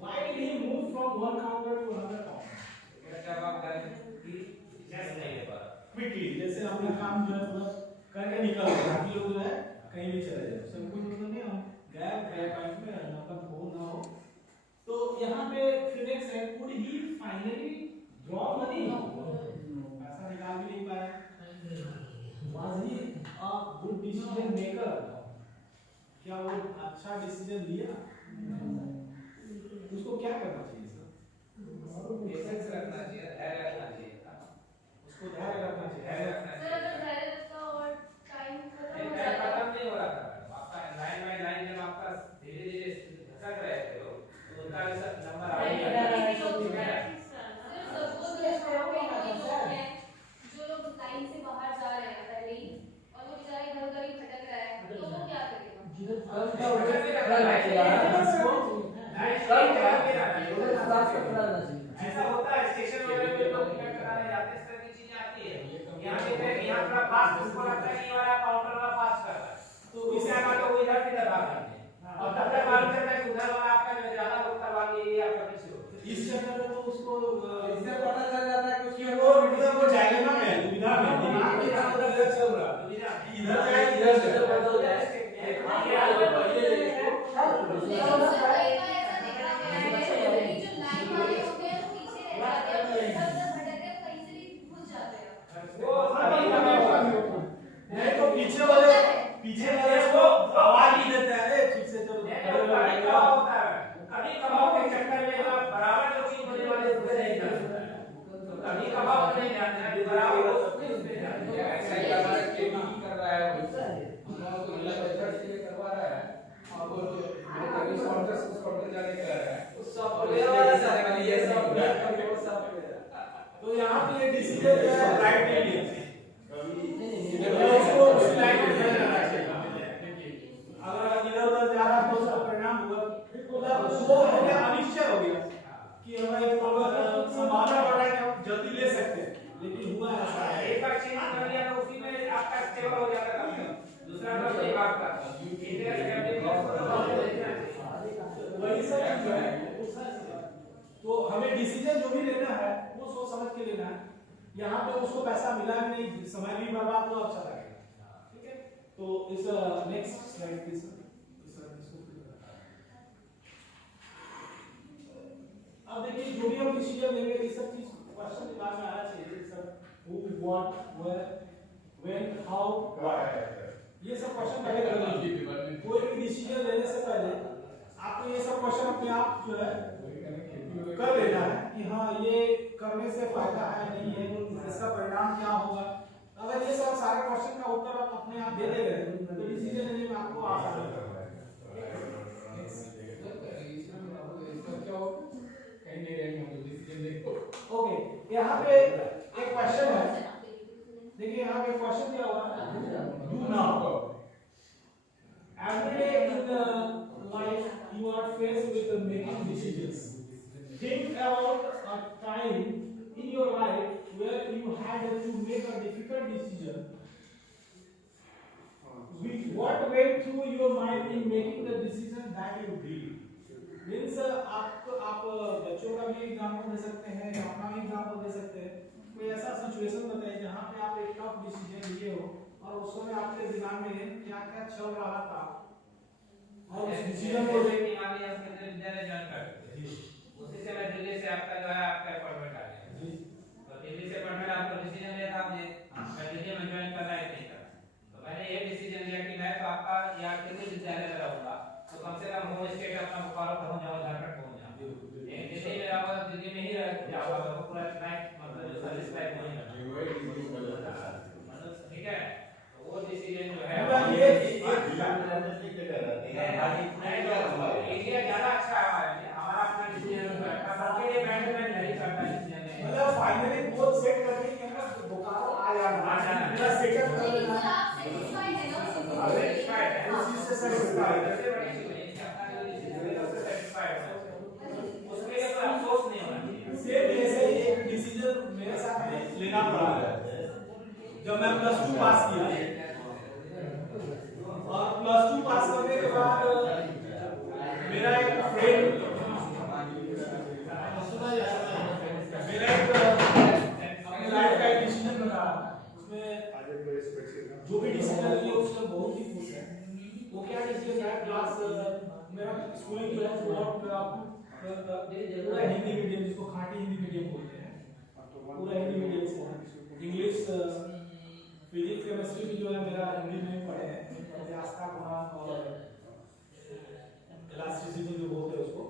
why did he move from one counter to another counter जब आप करेंगे जैसे नहीं है पर क्विकली जैसे अपना काम जो है पूरा करके निकल गए बाकी लोग जो है कहीं भी चले जाए सब कुछ मतलब नहीं हम गए बैंक में मतलब हो ना हो तो यहाँ पे फिनिक्स है could he finally draw money पैसा निकाल भी नहीं पाया was he a good decision maker क्या वो अच्छा डिसीजन लिया उसको क्या करना चाहिए सर पेशेंस रखना चाहिए धैर्य रखना चाहिए उसको धैर्य रखना चाहिए धैर्य रखना सर अगर चाहिए धैर्य रखता और टाइम खत्म हो खत्म जाता नहीं हो रहा था मैडम आपका लाइन बाय लाइन जब आपका धीरे धीरे घसक रहे थे तो उनका नंबर आ गया जो लोग लाइन से बाहर जा रहे हैं पहले ही और वो बेचारे घर घर ही भटक रहा है तो वो क्या ऐसा होता है स्टेशन वगैरह पे लोग टिकट कराने जाते हैं इस तरह की चीजें आती है यहाँ पे यहाँ थोड़ा फास्ट उसको लगता है कि ये वाला काउंटर वाला फास्ट कर रहा है तो इसे आकर तो वो इधर तो यहाँ पे ये डिसीजन जो है राइट मीडियम अगर इधर उधर जा रहा तो उसका परिणाम हुआ वो हो गया अनिश्चय हो गया कि हमारे संभावना बढ़ रहा है कि हम जल्दी ले सकते हैं, लेकिन हुआ ऐसा है एक बार चेंज कर लिया तो उसी में आपका स्टेबल हो जाता है कभी दूसरा बार ये बात का वही सब जो है तो हमें डिसीजन जो भी लेना है वो सोच समझ के लेना है। यहाँ पे उसको पैसा मिला कि नहीं, समय भी बर्बाद हुआ, अच्छा लगेगा। ठीक है, तो इस नेक्स्ट स्लाइड प्लीज सर। अब देखिए जो भी हम डिसीजन लेंगे ये सब चीज क्वेश्चन दिमाग में आना चाहिए, सब who, what, where, when, how, ये सब क्वेश्चन पहले कर लीजिए। कोई भी डिसीजन लेने से पहले आपको ये सब क्वेश्चन अपने आप जो है कर लेना है कि हाँ ये करने से फायदा है नहीं है, इसका परिणाम क्या होगा। अगर ये सब सारे क्वेश्चन का उत्तर आप अपने आप दे दे रहे तो डिसीजन लेने में आपको आसान होगा। ओके, यहाँ पे एक क्वेश्चन है, देखिए यहाँ पे क्वेश्चन क्या हुआ है, do now every day in life you are faced with making decisions. Think about a time in your life where you had to make a difficult decision. With what went through your mind in making the decision that you did? Means आप बच्चों का भी example दे सकते हैं या अपना भी example दे सकते हैं। कोई ऐसा सिचुएशन बताइए जहाँ पे आप एक टफ डिसीजन लिए हो और उस समय आपके दिमाग में क्या क्या चल रहा था और उस डिसीजन को लेके मान लिया हम विद्यालय ज्वाइन करते हैं, उसी से मैं दिल्ली से आपका जो है आपका अपॉइंटमेंट आ गया जी, तो दिल्ली से अपॉइंटमेंट आपको डिसीजन लिया था आपने मैं दिल्ली में ज्वाइन करना है नहीं करना, तो मैंने ये डिसीजन लिया कि मैं तो आपका यहाँ किसी विद्यालय में रहूंगा तो कम से कम होम स्टेट अपना बोकारो पहुंच जाऊँ, झारखंड पहुंच जाऊँ, दिल्ली में रहूंगा दिल्ली में ही रह जाऊंगा तो पूरा लाइफ मतलब सर्विस लाइफ वहीं रहूंगा, ठीक है। तो वो डिसीजन जो है ये एरिया ज्यादा अच्छा है हमारा अपना डिसीजन बैठा सबके लिए बैठ में नहीं करता डिसीजन मतलब फाइनली गोल सेट करके कि हम बोकारो आ जाना मेरा सेटअप कर लेना है, सेटिस्फाइड है ना, सेटिस्फाइड है उस चीज से सेटिस्फाइड है। सबसे बड़ी चीज है कि अपना जो डिसीजन है उससे सेटिस्फाइड है, उसके लिए कोई अफसोस नहीं होना चाहिए। सेम ऐसे एक डिसीजन मेरे साथ में लेना पड़ा जब मैं +2 पास किया और +2 पास करने के बाद मेरा एक फ्रेंड मेरा एक अपनी लाइफ का एक डिसीजन बता, उसमें जो भी डिसीजन लिया उससे बहुत ही खुश है। वो क्या डिसीजन था, क्लास मेरा स्कूलिंग जो है पूरा हिंदी मीडियम, जिसको खाटी हिंदी मीडियम बोलते हैं, पूरा हिंदी मीडियम से इंग्लिश फिजिक्स केमिस्ट्री भी जो है मेरा हिंदी में पढ़े हैं, आस्था गुणांक और इलास्टिसिटी जो बोलते हैं उसको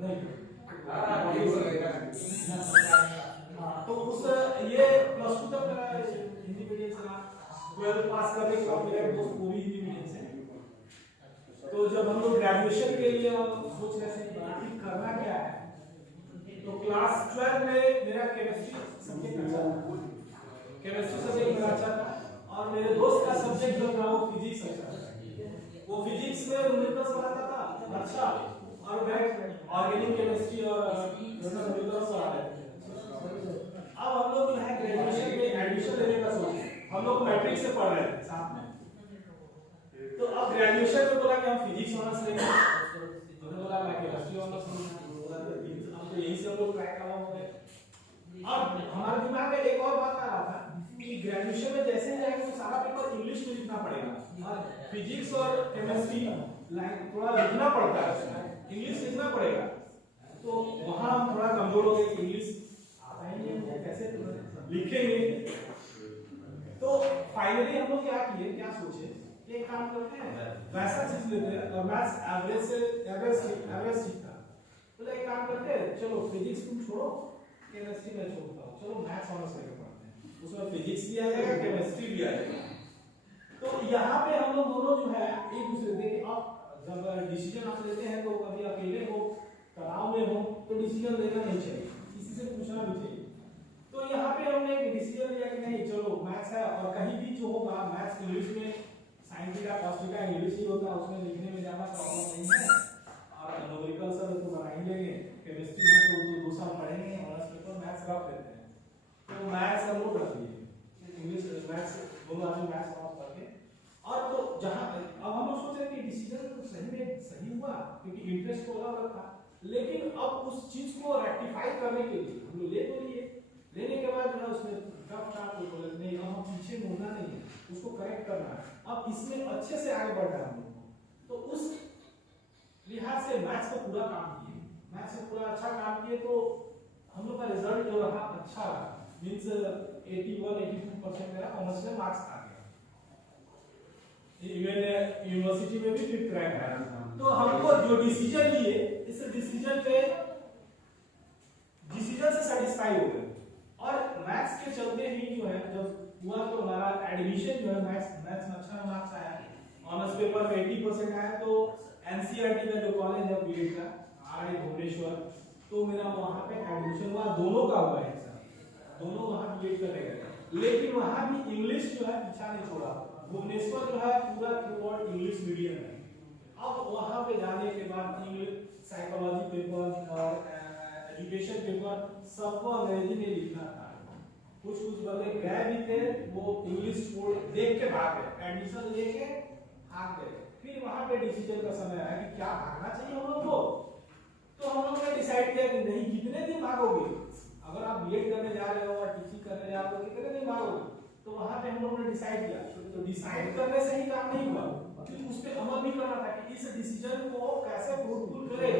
नहीं तो उस ये +2 तक मेरा हिंदी मीडियम से, 12 पास करने के बाद मेरे दोस्त वो भी हिंदी मीडियम से। तो जब हम लोग ग्रेजुएशन के लिए सोच रहे थे कि करना क्या है, तो क्लास 12 में मेरा केमिस्ट्री सब्जेक्ट अच्छा था, केमिस्ट्री सब्जेक्ट मेरा अच्छा था और मेरे दोस्त का सब्जेक्ट जो था वो फिजिक्स अच्छा था। वो फिजिक्स में न्यूमेरिकल्स पढ़ाता था अच्छा, और मैं ऑर्गेनिक केमिस्ट्री और न्यूमेरिकल्स पढ़ा रहे थे। अब हम लोग जो है ग्रेजुएशन में एडमिशन लेने का सोचे, हम लोग मैट्रिक से पढ़ रहे थे साथ में, तो अब ग्रेजुएशन में बोला कि हम फिजिक्स ऑनर्स लेंगे, उन्होंने बोला मैं केमिस्ट्री ऑनर्स लूंगा, अब तो यही से हम लोग ट्राई कर रहे हैं। अब हमारे दिमाग में एक और बात आ रहा था कि ग्रेजुएशन में जैसे ही जाएंगे तो सारा पेपर इंग्लिश में लिखना पड़ेगा और फिजिक्स और केमिस्ट्री थोड़ा लिखना पड़ता है, इंग्लिश लिखना पड़ेगा, तो वहाँ हम थोड़ा कमजोर हो गए, इंग्लिश आता ही नहीं है, कैसे लिखेंगे। तो फाइनली हम लोग क्या किए, क्या सोचे कि एक काम करते हैं वैसा चीज लेते हैं और मैथ्स एवरेज से एवरेज सीखता, तो एक काम करते हैं चलो फिजिक्स तुम छोड़ो केमिस्ट्री में छोड़ता हूँ, चलो मैथ्स ऑनर्स लेके पढ़ते हैं, उसमें फिजिक्स भी आ जाएगा केमिस्ट्री भी आ जाएगा। तो यहाँ पे हम लोग दोनों जो है एक दूसरे देखिए, आप जब डिसीजन आप लेते हैं तो कभी अकेले हो तनाव में हो तो डिसीजन लेना नहीं चाहिए, किसी से पूछना भी चाहिए। तो यहाँ पे हमने एक डिसीजन लिया कि नहीं चलो मैथ्स है और कहीं भी जो होगा मैथ्स इंग्लिश में sine theta cos theta English ही होता है, उसमें लिखने में ज़्यादा प्रॉब्लम नहीं है। और न्यूमेरिकल सर तो बना ही लेंगे, केमिस्ट्री में तो 2 साल पढ़ेंगे, ऑनर्स पेपर मैथ्स रख लेते हैं, तो मैथ्स हम लोग रख लिए, इंग्लिश मैथ्स दोनों आदमी मैथ्स पास करके। और तो जहाँ अब हम लोग सोच रहे कि डिसीजन तो सही हुआ क्योंकि इंटरेस्ट तो अलग था, लेकिन अब उस चीज को रेक्टिफाई करने के लिए हम लोग ले तो लिए, लेने के बाद जो है उसमें टफ था, कोई बोले नहीं अब हम पीछे मुड़ना नहीं है, उसको करेक्ट करना है, अब इसमें अच्छे से आगे बढ़ना है हम लोग को। तो उस लिहाज से मैथ्स को पूरा काम किए, मैथ्स में पूरा अच्छा काम किए, तो हम लोग का रिजल्ट जो रहा अच्छा रहा, मीन्स 81-82% मेरा कॉमर्स में मार्क्स आ गया, इवन यूनिवर्सिटी में भी 5th रैंक आया। तो हमको जो डिसीजन लिए इस डिसीजन से सेटिस्फाई हो गए। और मैथ्स के चलते ही जो है जब हुआ तो हमारा एडमिशन जो है मैथ्स में अच्छा मार्क्स आया, ऑनर्स पेपर में 80% आया, तो एनसीईआरटी का जो कॉलेज है बीएड का आरआई भुवनेश्वर, तो मेरा वहाँ पे एडमिशन हुआ, दोनों का हुआ है सर, दोनों वहाँ बीएड करने गए, लेकिन वहाँ भी इंग्लिश जो है पीछा नहीं छोड़ा, भुवनेश्वर जो है पूरा थ्रूआउट इंग्लिश मीडियम है। अब वहाँ पे जाने के बाद इंग्लिश साइकोलॉजी पेपर और एजुकेशन पेपर सबको अंग्रेजी में लिखना था, कुछ बंदे गए भी थे वो इंग्लिश छोड़ देख के भाग गए, एडमिशन लेके भाग गए। फिर वहाँ पे डिसीजन का समय आया कि क्या भागना चाहिए हम लोग को, तो हम लोगों ने डिसाइड किया कि नहीं कितने दिन भागोगे, अगर आप बीएड करने जा रहे हो और टीचिंग करने जा रहे हो कितने दिन भागोगे, तो वहाँ पे हम लोगों ने डिसाइड किया, तो डिसाइड करने से ही काम नहीं हुआ, क्योंकि उस पर अमल भी करना था कि इस डिसीजन को कैसे फ्रूटफुल करें।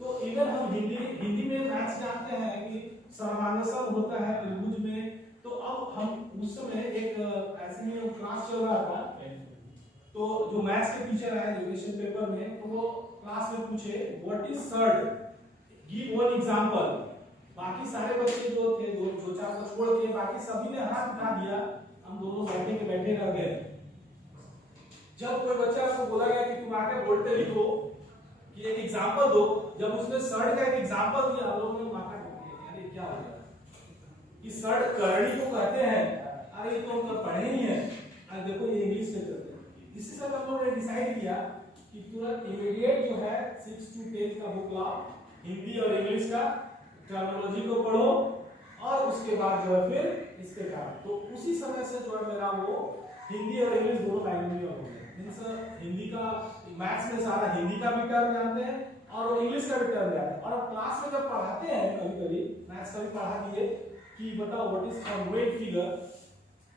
तो इवन हम हिंदी में मैथ्स जानते हैं कि समानांतर होता है त्रिभुज में, तो अब हम उस समय एक ऐसे ही क्लास चल रहा था, तो जो मैथ्स के टीचर आए एजुकेशन पेपर में, तो वो क्लास में पूछे what is surd, give one example. बाकी सारे बच्चे जो थे दो चार को छोड़ के बाकी सभी ने हाथ उठा दिया, हम दोनों बैठे रह गए। जब कोई बच्चा को बोला गया कि तुम आके बोर्ड पे लिखो कि एक एग्जांपल दो, जब उसने सर्ड का एक एग्जांपल दिया, हम लोगों ने माथा टेक लिया, अरे क्या हो गया कि सर्ड करणी को कहते हैं, अरे ये तो हम तो पढ़े ही हैं, अरे देखो ये इंग्लिश में करते हैं। इसी से हम लोगों ने डिसाइड किया कि तुरंत इमीडिएट जो है 6 to 10 का बुक लाओ, हिंदी और इंग्लिश का टर्मिनोलॉजी को पढ़ो और उसके बाद जो है फिर इस पे काम। तो उसी समय से जो है मेरा वो हिंदी और इंग्लिश दोनों लैंग्वेज में हो गया। हिंदी का मैथ्स में सारा हिंदी का भी टर्म जानते हैं और इंग्लिश का भी टर्म जानते हैं, और क्लास में जब पढ़ाते हैं कभी मैथ्स का भी पढ़ा दिए कि बताओ व्हाट इज कॉन्ग्रुएंट फिगर,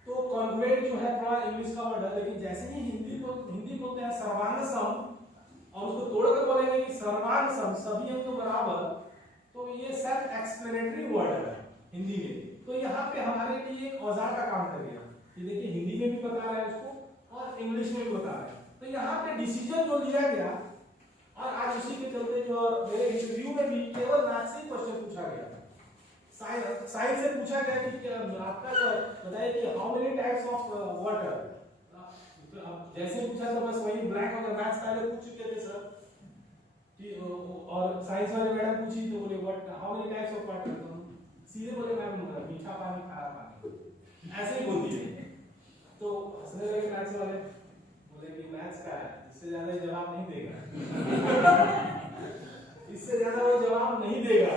तो कॉन्ग्रुएंट जो है थोड़ा इंग्लिश का वर्ड है, लेकिन जैसे ही हिंदी बोलते हैं सर्वांग सम और उसको तोड़कर बोलेंगे कि सर्वांग सम सभी अंक बराबर, तो ये सेल्फ एक्सप्लेनेटरी वर्ड है हिंदी में। तो यहाँ पे हमारे लिए एक औजार का काम कर गया कि देखिए हिंदी में भी बता रहा है उसको और इंग्लिश में भी बता रहा है। तो यहाँ पे डिसीजन जो लिया गया, और आज उसी के चलते जो मेरे इंटरव्यू में भी केवल मैथ्स से क्वेश्चन पूछा गया, साइंस से पूछा गया कि आपका बताइए कि how many types of water, जैसे पूछा तो बस वही ब्लैक और मैथ्स पहले पूछ चुके थे सर कि, और साइंस वाले मैडम पूछी तो बोले what how many types of water, सीधे बोले मैम मीठा पानी खारा पानी, ऐसे ही बोल दिए। तो हंसने लगे मैथ्स वाले, बोले कि मैथ्स का है, इससे ज्यादा जवाब नहीं देगा इससे ज्यादा वो जवाब नहीं देगा।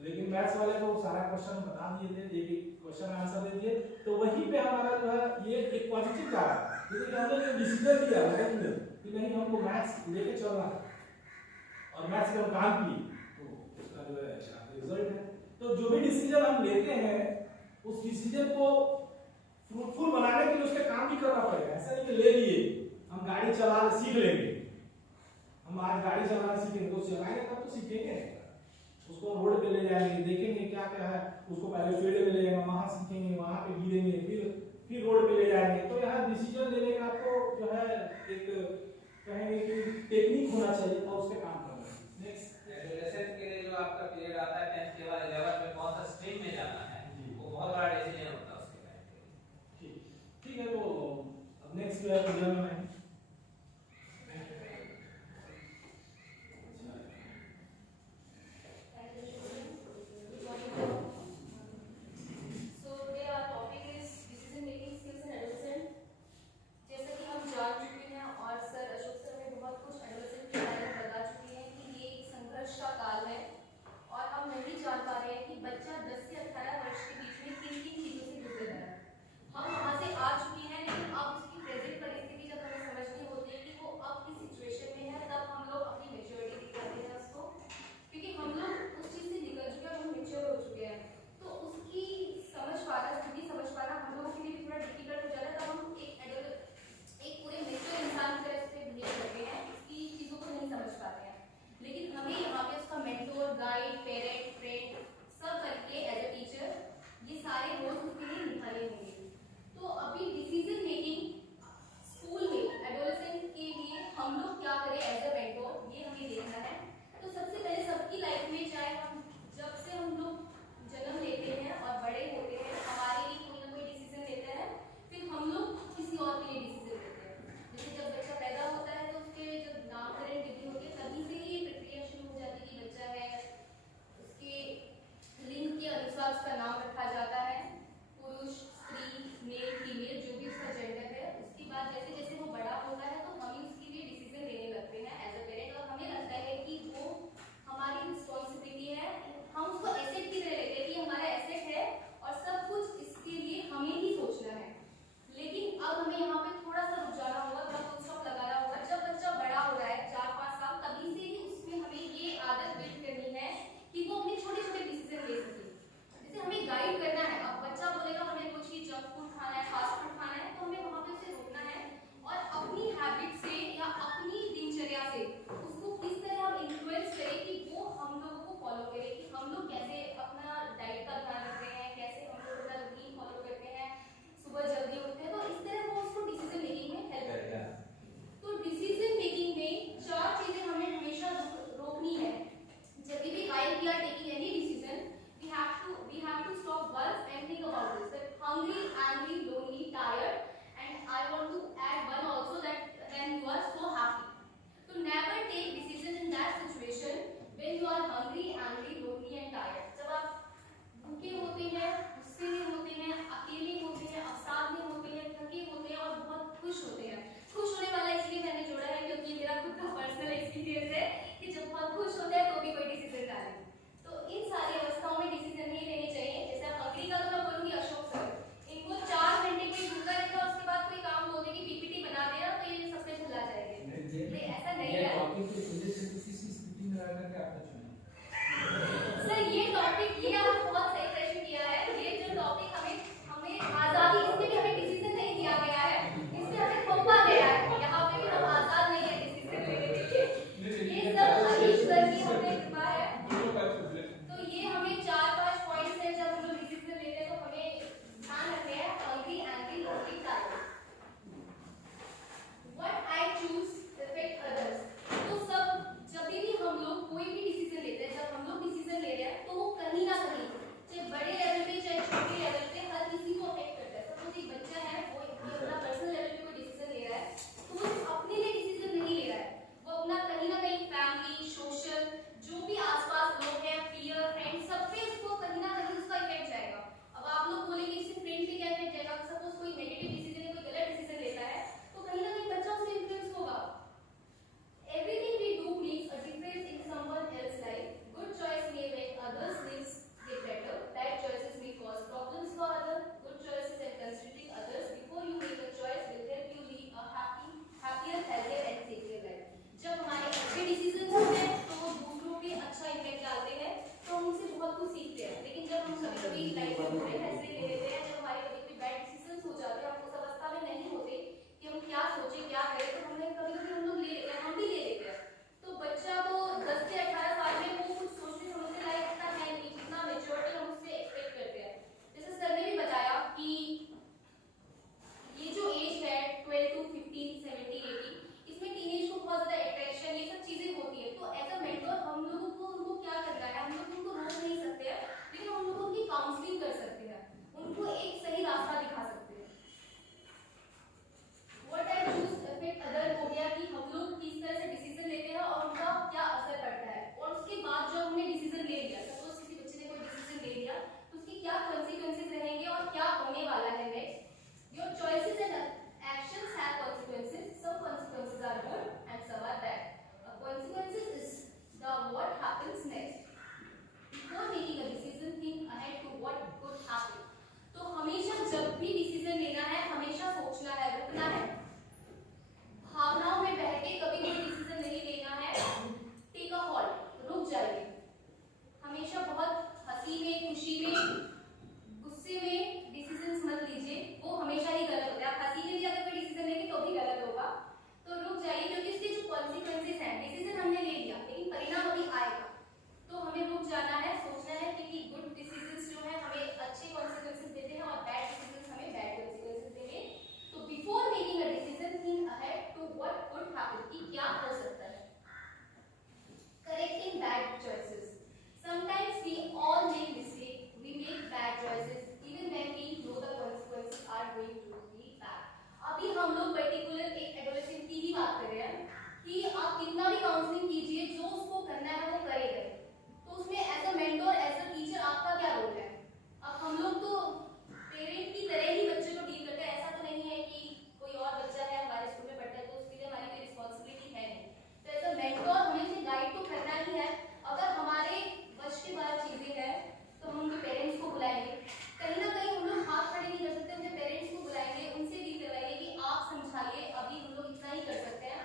लेकिन मैथ्स वाले को सारा क्वेश्चन बता दिए थे, एक क्वेश्चन आंसर दे दिए, तो वहीं पे हमारा जो है ये एक पॉजिटिव था, क्योंकि हमने जो डिसीजन लिया कि नहीं हमको मैथ्स लेके चलना है और मैथ्स पे हम काम किए, तो उसका जो है रिजल्ट है। तो जो भी डिसीजन हम लेते हैं उस डिसीजन को फ्रूटफुल बनाने के लिए उस पर काम भी करना पड़ेगा। ऐसा नहीं कि ले लिए हम गाड़ी चलाना सीख लेंगे, हम आज गाड़ी चलाना सीखेंगे तो चलाएंगे तब तो सीखेंगे, उसको रोड पे ले जाएंगे, देखेंगे क्या क्या है, उसको पहले फील्ड में ले जाएंगे, वहां सीखेंगे, वहां पे गिरेंगे, फिर रोड पे ले जाएंगे। तो यहाँ डिसीजन लेने का आपको जो है एक कहेंगे कि टेक्निक होना चाहिए और उस पर काम करना है। नेक्स्ट एडोलेसेंस के लिए जो आपका पीरियड आता है 10th के बाद 11th में कौन सा स्ट्रीम में जाना है, वो बहुत बड़ा डिसीजन होता है उसके बाद। ठीक है, तो अब नेक्स्ट जो है प्रोग्राम में ऐसा नहीं ये है टॉपिक की वजह से तो किसी स्थिति में रह करके आपने चुना। सर। ये टॉपिक, ये आपने बहुत सही प्रश्न किया है। ये जो टॉपिक हमें हमें आजादी, इसमें भी हमें डिसीजन नहीं दिया गया है, इसमें हमें थोपा गया है। यहाँ पे भी हम आजाद नहीं है डिसीजन लेने के लिए। ये सब हरीश सर की हमें कृपा है। तो ये हमें 4-5 पॉइंट्स है, जब हम लोग डिसीजन लेते हैं तो हमें ध्यान रखने हैं। Agree, anti, locally, type. What I choose affect others। तो सब जब भी हम लोग कोई भी डिसीजन लेते हैं, जब हम लोग डिसीजन ले रहे हैं तो वो कहीं ना कहीं, चाहे बड़े लेवल पे चाहे छोटे लेवल पे, हर किसी को अफेक्ट करता है। सपोज एक बच्चा है, वो अपना पर्सनल लेवल पे कोई डिसीजन ले रहा है, तो वो अपने लिए डिसीजन नहीं ले रहा है, वो अपना कहीं ना कहीं फैमिली, सोशल, जो भी आसपास लोग हैं, पीयर, फ्रेंड, सब पे उसको कहीं ना कहीं उसका इफेक्ट जाएगा। अब आप लोग बोलेंगे इससे फ्रेंड पे क्या इफेक्ट जाएगा? सपोज कोई नेगेटिव डिसीजन या कोई गलत डिसीजन लेता है तो कहीं ना कहीं बच्चा उससे इन्फ्लुएंस होगा। Everything we do makes a difference in someone else's life. Good choice may make others' lives get better. Bad choices may cause problems for others. Good choices and considering others before you make a choice will help you lead a happier, healthier and safer life. जब हमारे अच्छे decision होते हैं तो वो दूसरों पे अच्छा इफेक्ट डालते हैं, तो हम उनसे बहुत कुछ सीखते हैं। लेकिन जब हम कभी-कभी लाइफ में बुरे फैसले ले लेते हैं, जब हमारे कभी-कभी बैड डिसीजंस हो जाते हैं, हम उस अवस्था में नहीं होते कि हम क्या सोचें, क्या करें, तो हमने कभी-कभी हम लोग ले लेते हैं, हम भी ले लेते हैं। तो बच्चा तो 10 से 18 साल में वो कुछ सोचने समझने लायक इतना है नहीं, जितना मैच्योरिटी हम उससे एक्सपेक्ट करते हैं। जैसे सर ने भी बताया कि ये जो एज है 12 to 15, 17, 18, इसमें टीनेज को बहुत ज्यादा अट्रैक्शन, ये सब चीजें होती है। तो एज अ मेंटर हम लोगों को उनको क्या करना है, हम लोग उनको रोक नहीं सकते हैं, लेकिन हम लोग उनकी काउंसलिंग कर सकते हैं, उनको एक सही रास्ता दिखा सकते हैं। What I choose affect other हो गया कि हम लोग किस तरह से डिसीजन लेते हैं और उनका क्या असर पड़ता है। और उसके बाद जो हमने डिसीजन ले लिया, सपोज किसी बच्चे ने कोई डिसीजन ले लिया, तो उसके क्या कॉन्सिक्वेंसेस रहेंगे और क्या होने वाला है next. Your choices and actions have consequences. Some consequences are good and some are bad. Consequences is the what happens next. Before making a decision, think ahead to what could happen. तो हमेशा जब भी decision लेना है, हमेशा सोचना है, रुकना है, भावनाओं में बह के कभी कोई डिसीजन नहीं लेना है। टेक अ हॉल्ट, रुक जाइए। हमेशा बहुत हंसी में, खुशी में, गुस्से में डिसीजंस मत लीजिए, वो हमेशा ही गलत होता है। आप हंसी में भी अगर कोई डिसीजन लेंगे तो भी गलत होगा। तो रुक जाइए, क्योंकि उसके जो कॉन्सिक्वेंसेस हैं, डिसीजन हमने ले लिया लेकिन परिणाम अभी आएगा, तो हमें रुक जाना है, सोचना है, क्योंकि गुड डिसीजंस जो है हमें अच्छे कॉन्सिक्वेंसेस देते हैं और बैड डिसीजंस हमें बैड कॉन्सिक्वेंसेस देंगे। तो before making a decision, think ahead to what could happen, कि क्या हो सकता है। Correcting bad choices. Sometimes we all make mistakes. We make bad choices even when we know the consequences are going to be bad. अभी हम लोग particular एक adolescent की ही बात कर रहे हैं कि आप कितना भी काउंसलिंग कीजिए, जो उसको करना है वो करेगा। तो उसमें as a mentor, as a teacher आपका क्या रोल है? अब हम लोग तो पेरेंट की तरह ही बच्चे को डील करते हैं। ऐसा तो नहीं है कि कोई और बच्चा है हमारे स्कूल में पढ़ता है तो उसके लिए हमारी कोई रिस्पॉन्सिबिलिटी है नहीं। तो एज अ मेंटर हमें उसे गाइड तो करना ही है। अगर हमारे बस के बाहर चीजें हैं तो हम उनके पेरेंट्स को बुलाएंगे, कहीं ना कहीं हम लोग हाथ खड़े नहीं कर सकते, उनके पेरेंट्स को बुलाएंगे, उनसे डील करवाएंगे कि आप समझाइए, अभी हम लोग इतना ही कर सकते हैं।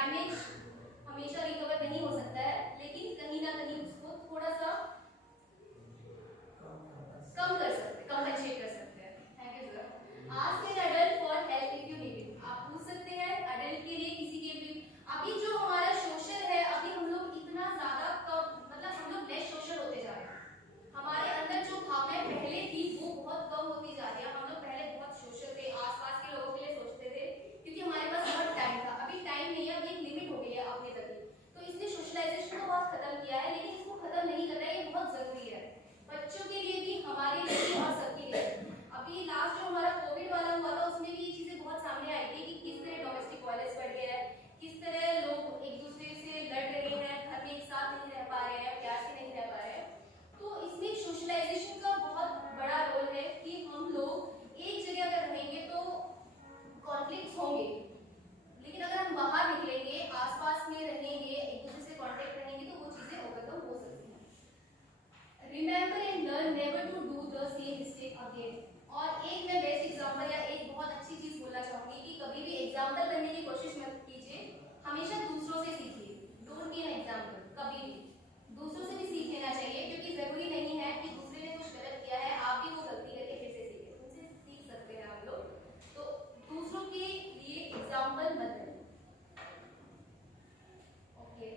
डैमेज हमेशा रिकवर नहीं हो सकता है, लेकिन कहीं ना कहीं उसको थोड़ा सा कम कर सकते हैं, कंपनसेट कर सकते हैं। Thank you sir. Ask an adult for help if you need it. आप पूछ सकते हैं एडल्ट के लिए, किसी के भी। अभी जो हमारा सोशल है, अभी हम लोग इतना ज्यादा कम, मतलब हम लोग लेस सोशल होते जा रहे हैं। हमारे अंदर जो भावनाएं पहले थी वो बहुत कम होती जा रही है। हम लोग पहले बहुत सोशल थे, आसपास के लोगों के लिए सोचते थे, क्योंकि हमारे पास बहुत टाइम था। अभी टाइम नहीं है, अभी एक लिमिट हो गई है अपने तक की। तो इसने सोशलाइजेशन को बहुत खत्म किया है, लेकिन इसको खत्म नहीं करना है, ये बहुत जरूरी है बच्चों के लिए भी, हमारे लिए भी और सबके लिए। अभी लास्ट जो हमारा कोविड वाला हुआ था, उसमें भी ये चीजें बहुत सामने आई थी कि किस तरह डोमेस्टिक वायलेंस बढ़ गया है, किस तरह लोग एक दूसरे से लड़ रहे हैं, घर में एक साथ नहीं रह पा रहे हैं, प्यार से नहीं रह पा रहे हैं। तो इसमें सोशलाइजेशन का बहुत बड़ा रोल है कि हम लोग एक जगह अगर रहेंगे तो कॉन्फ्लिक्ट्स होंगे, लेकिन अगर हम बाहर निकलेंगे, आसपास में रहेंगे, एक दूसरे से कांटेक्ट रहेंगे, तो वो चीजें ओवरकम हो सकती हैं। Remember and learn never to do the same mistake again. और एक मैं बेस्ट एग्जांपल या एक बहुत अच्छी चीज बोलना चाहूंगी कि कभी भी एग्जांपल बनने की कोशिश मत कीजिए, हमेशा दूसरों से सीखिए। डोंट बी एन एग्जांपल, कभी भी दूसरों से भी सीख लेना चाहिए, क्योंकि जरूरी नहीं है कि दूसरे ने कुछ गलत किया है आप भी वो गलती करके फिर से सीखें। उनसे सीख सकते हैं हम लोग, तो दूसरों के लिए एग्जांपल मत बनिए। Okay,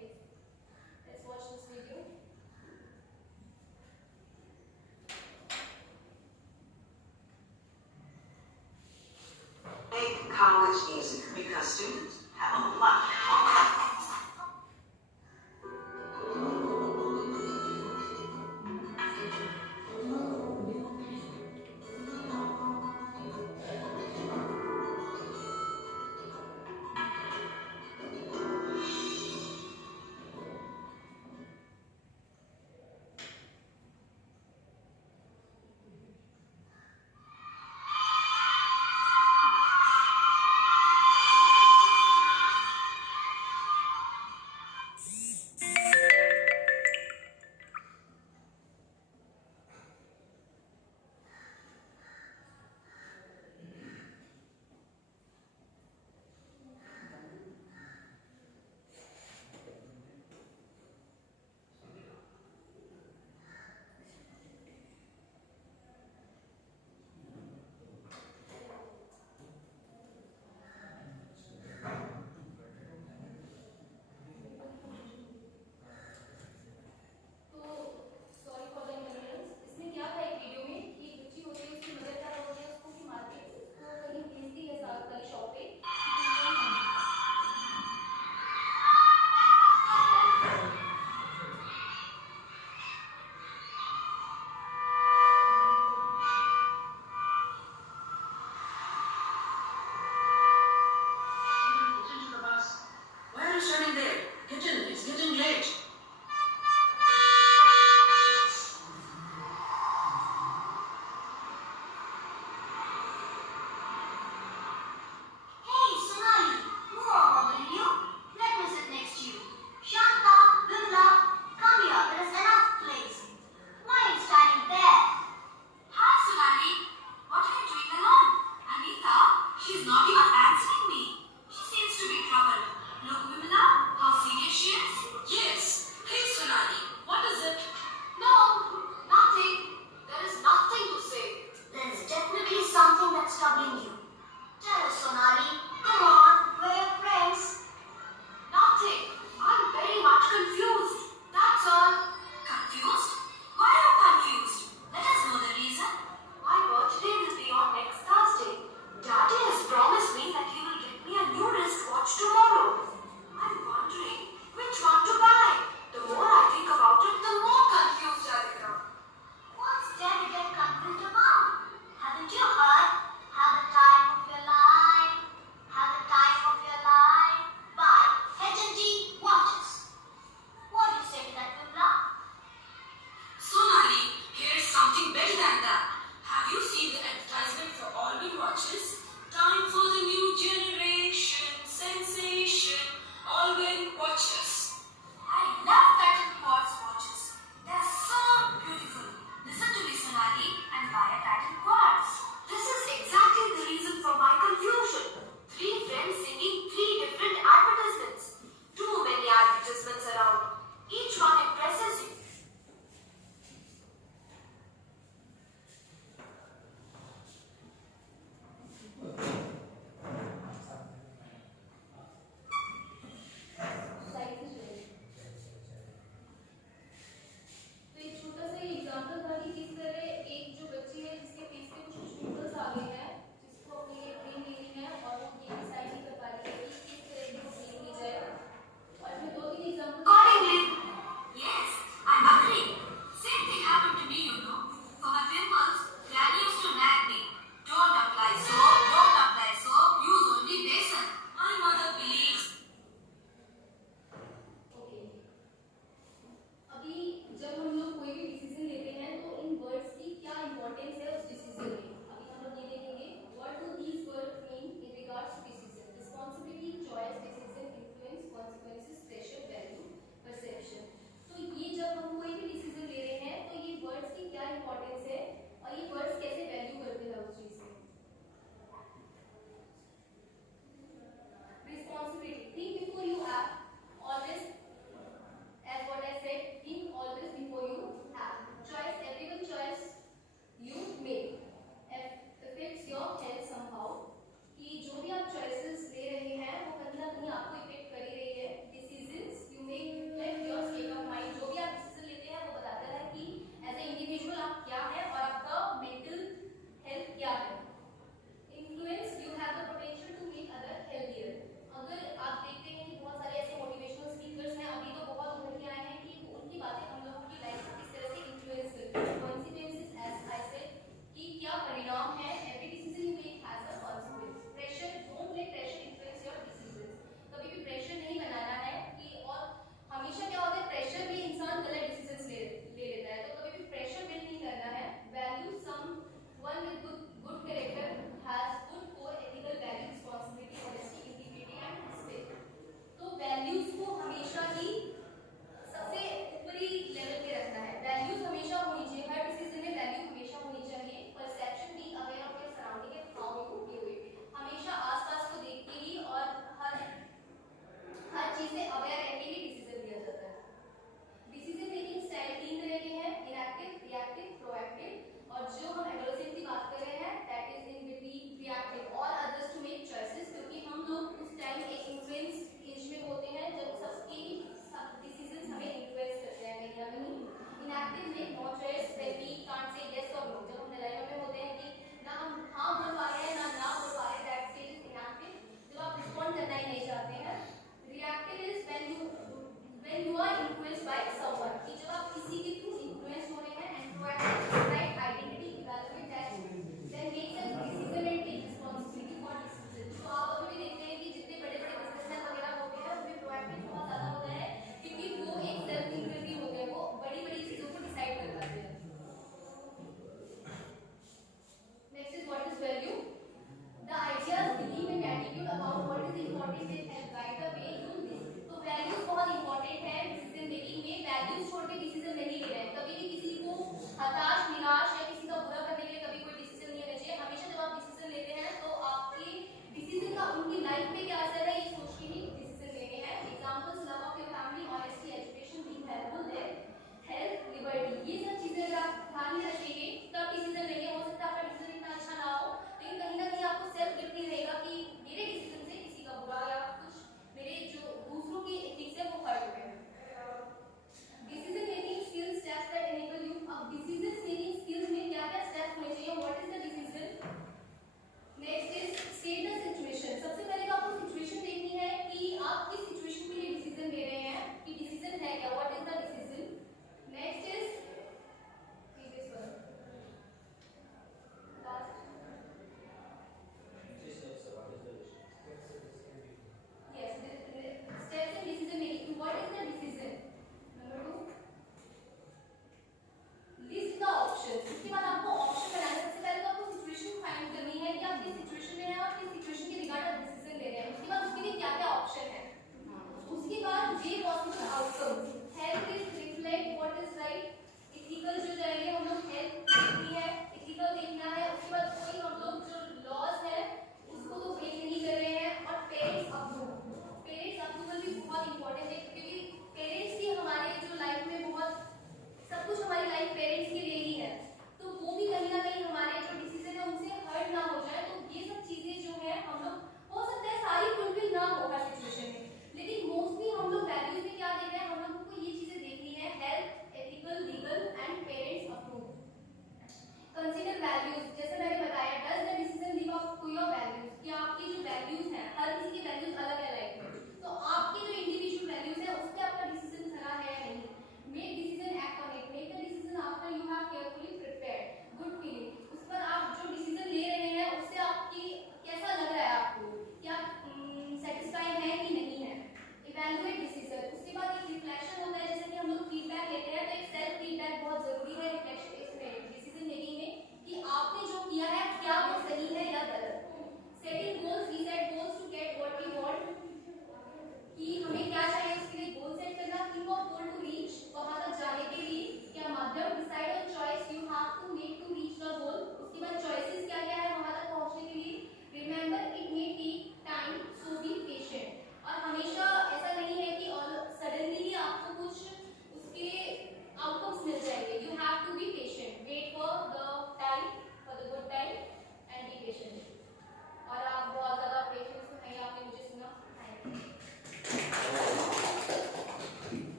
let's watch this video. Make college easy because students have a lot of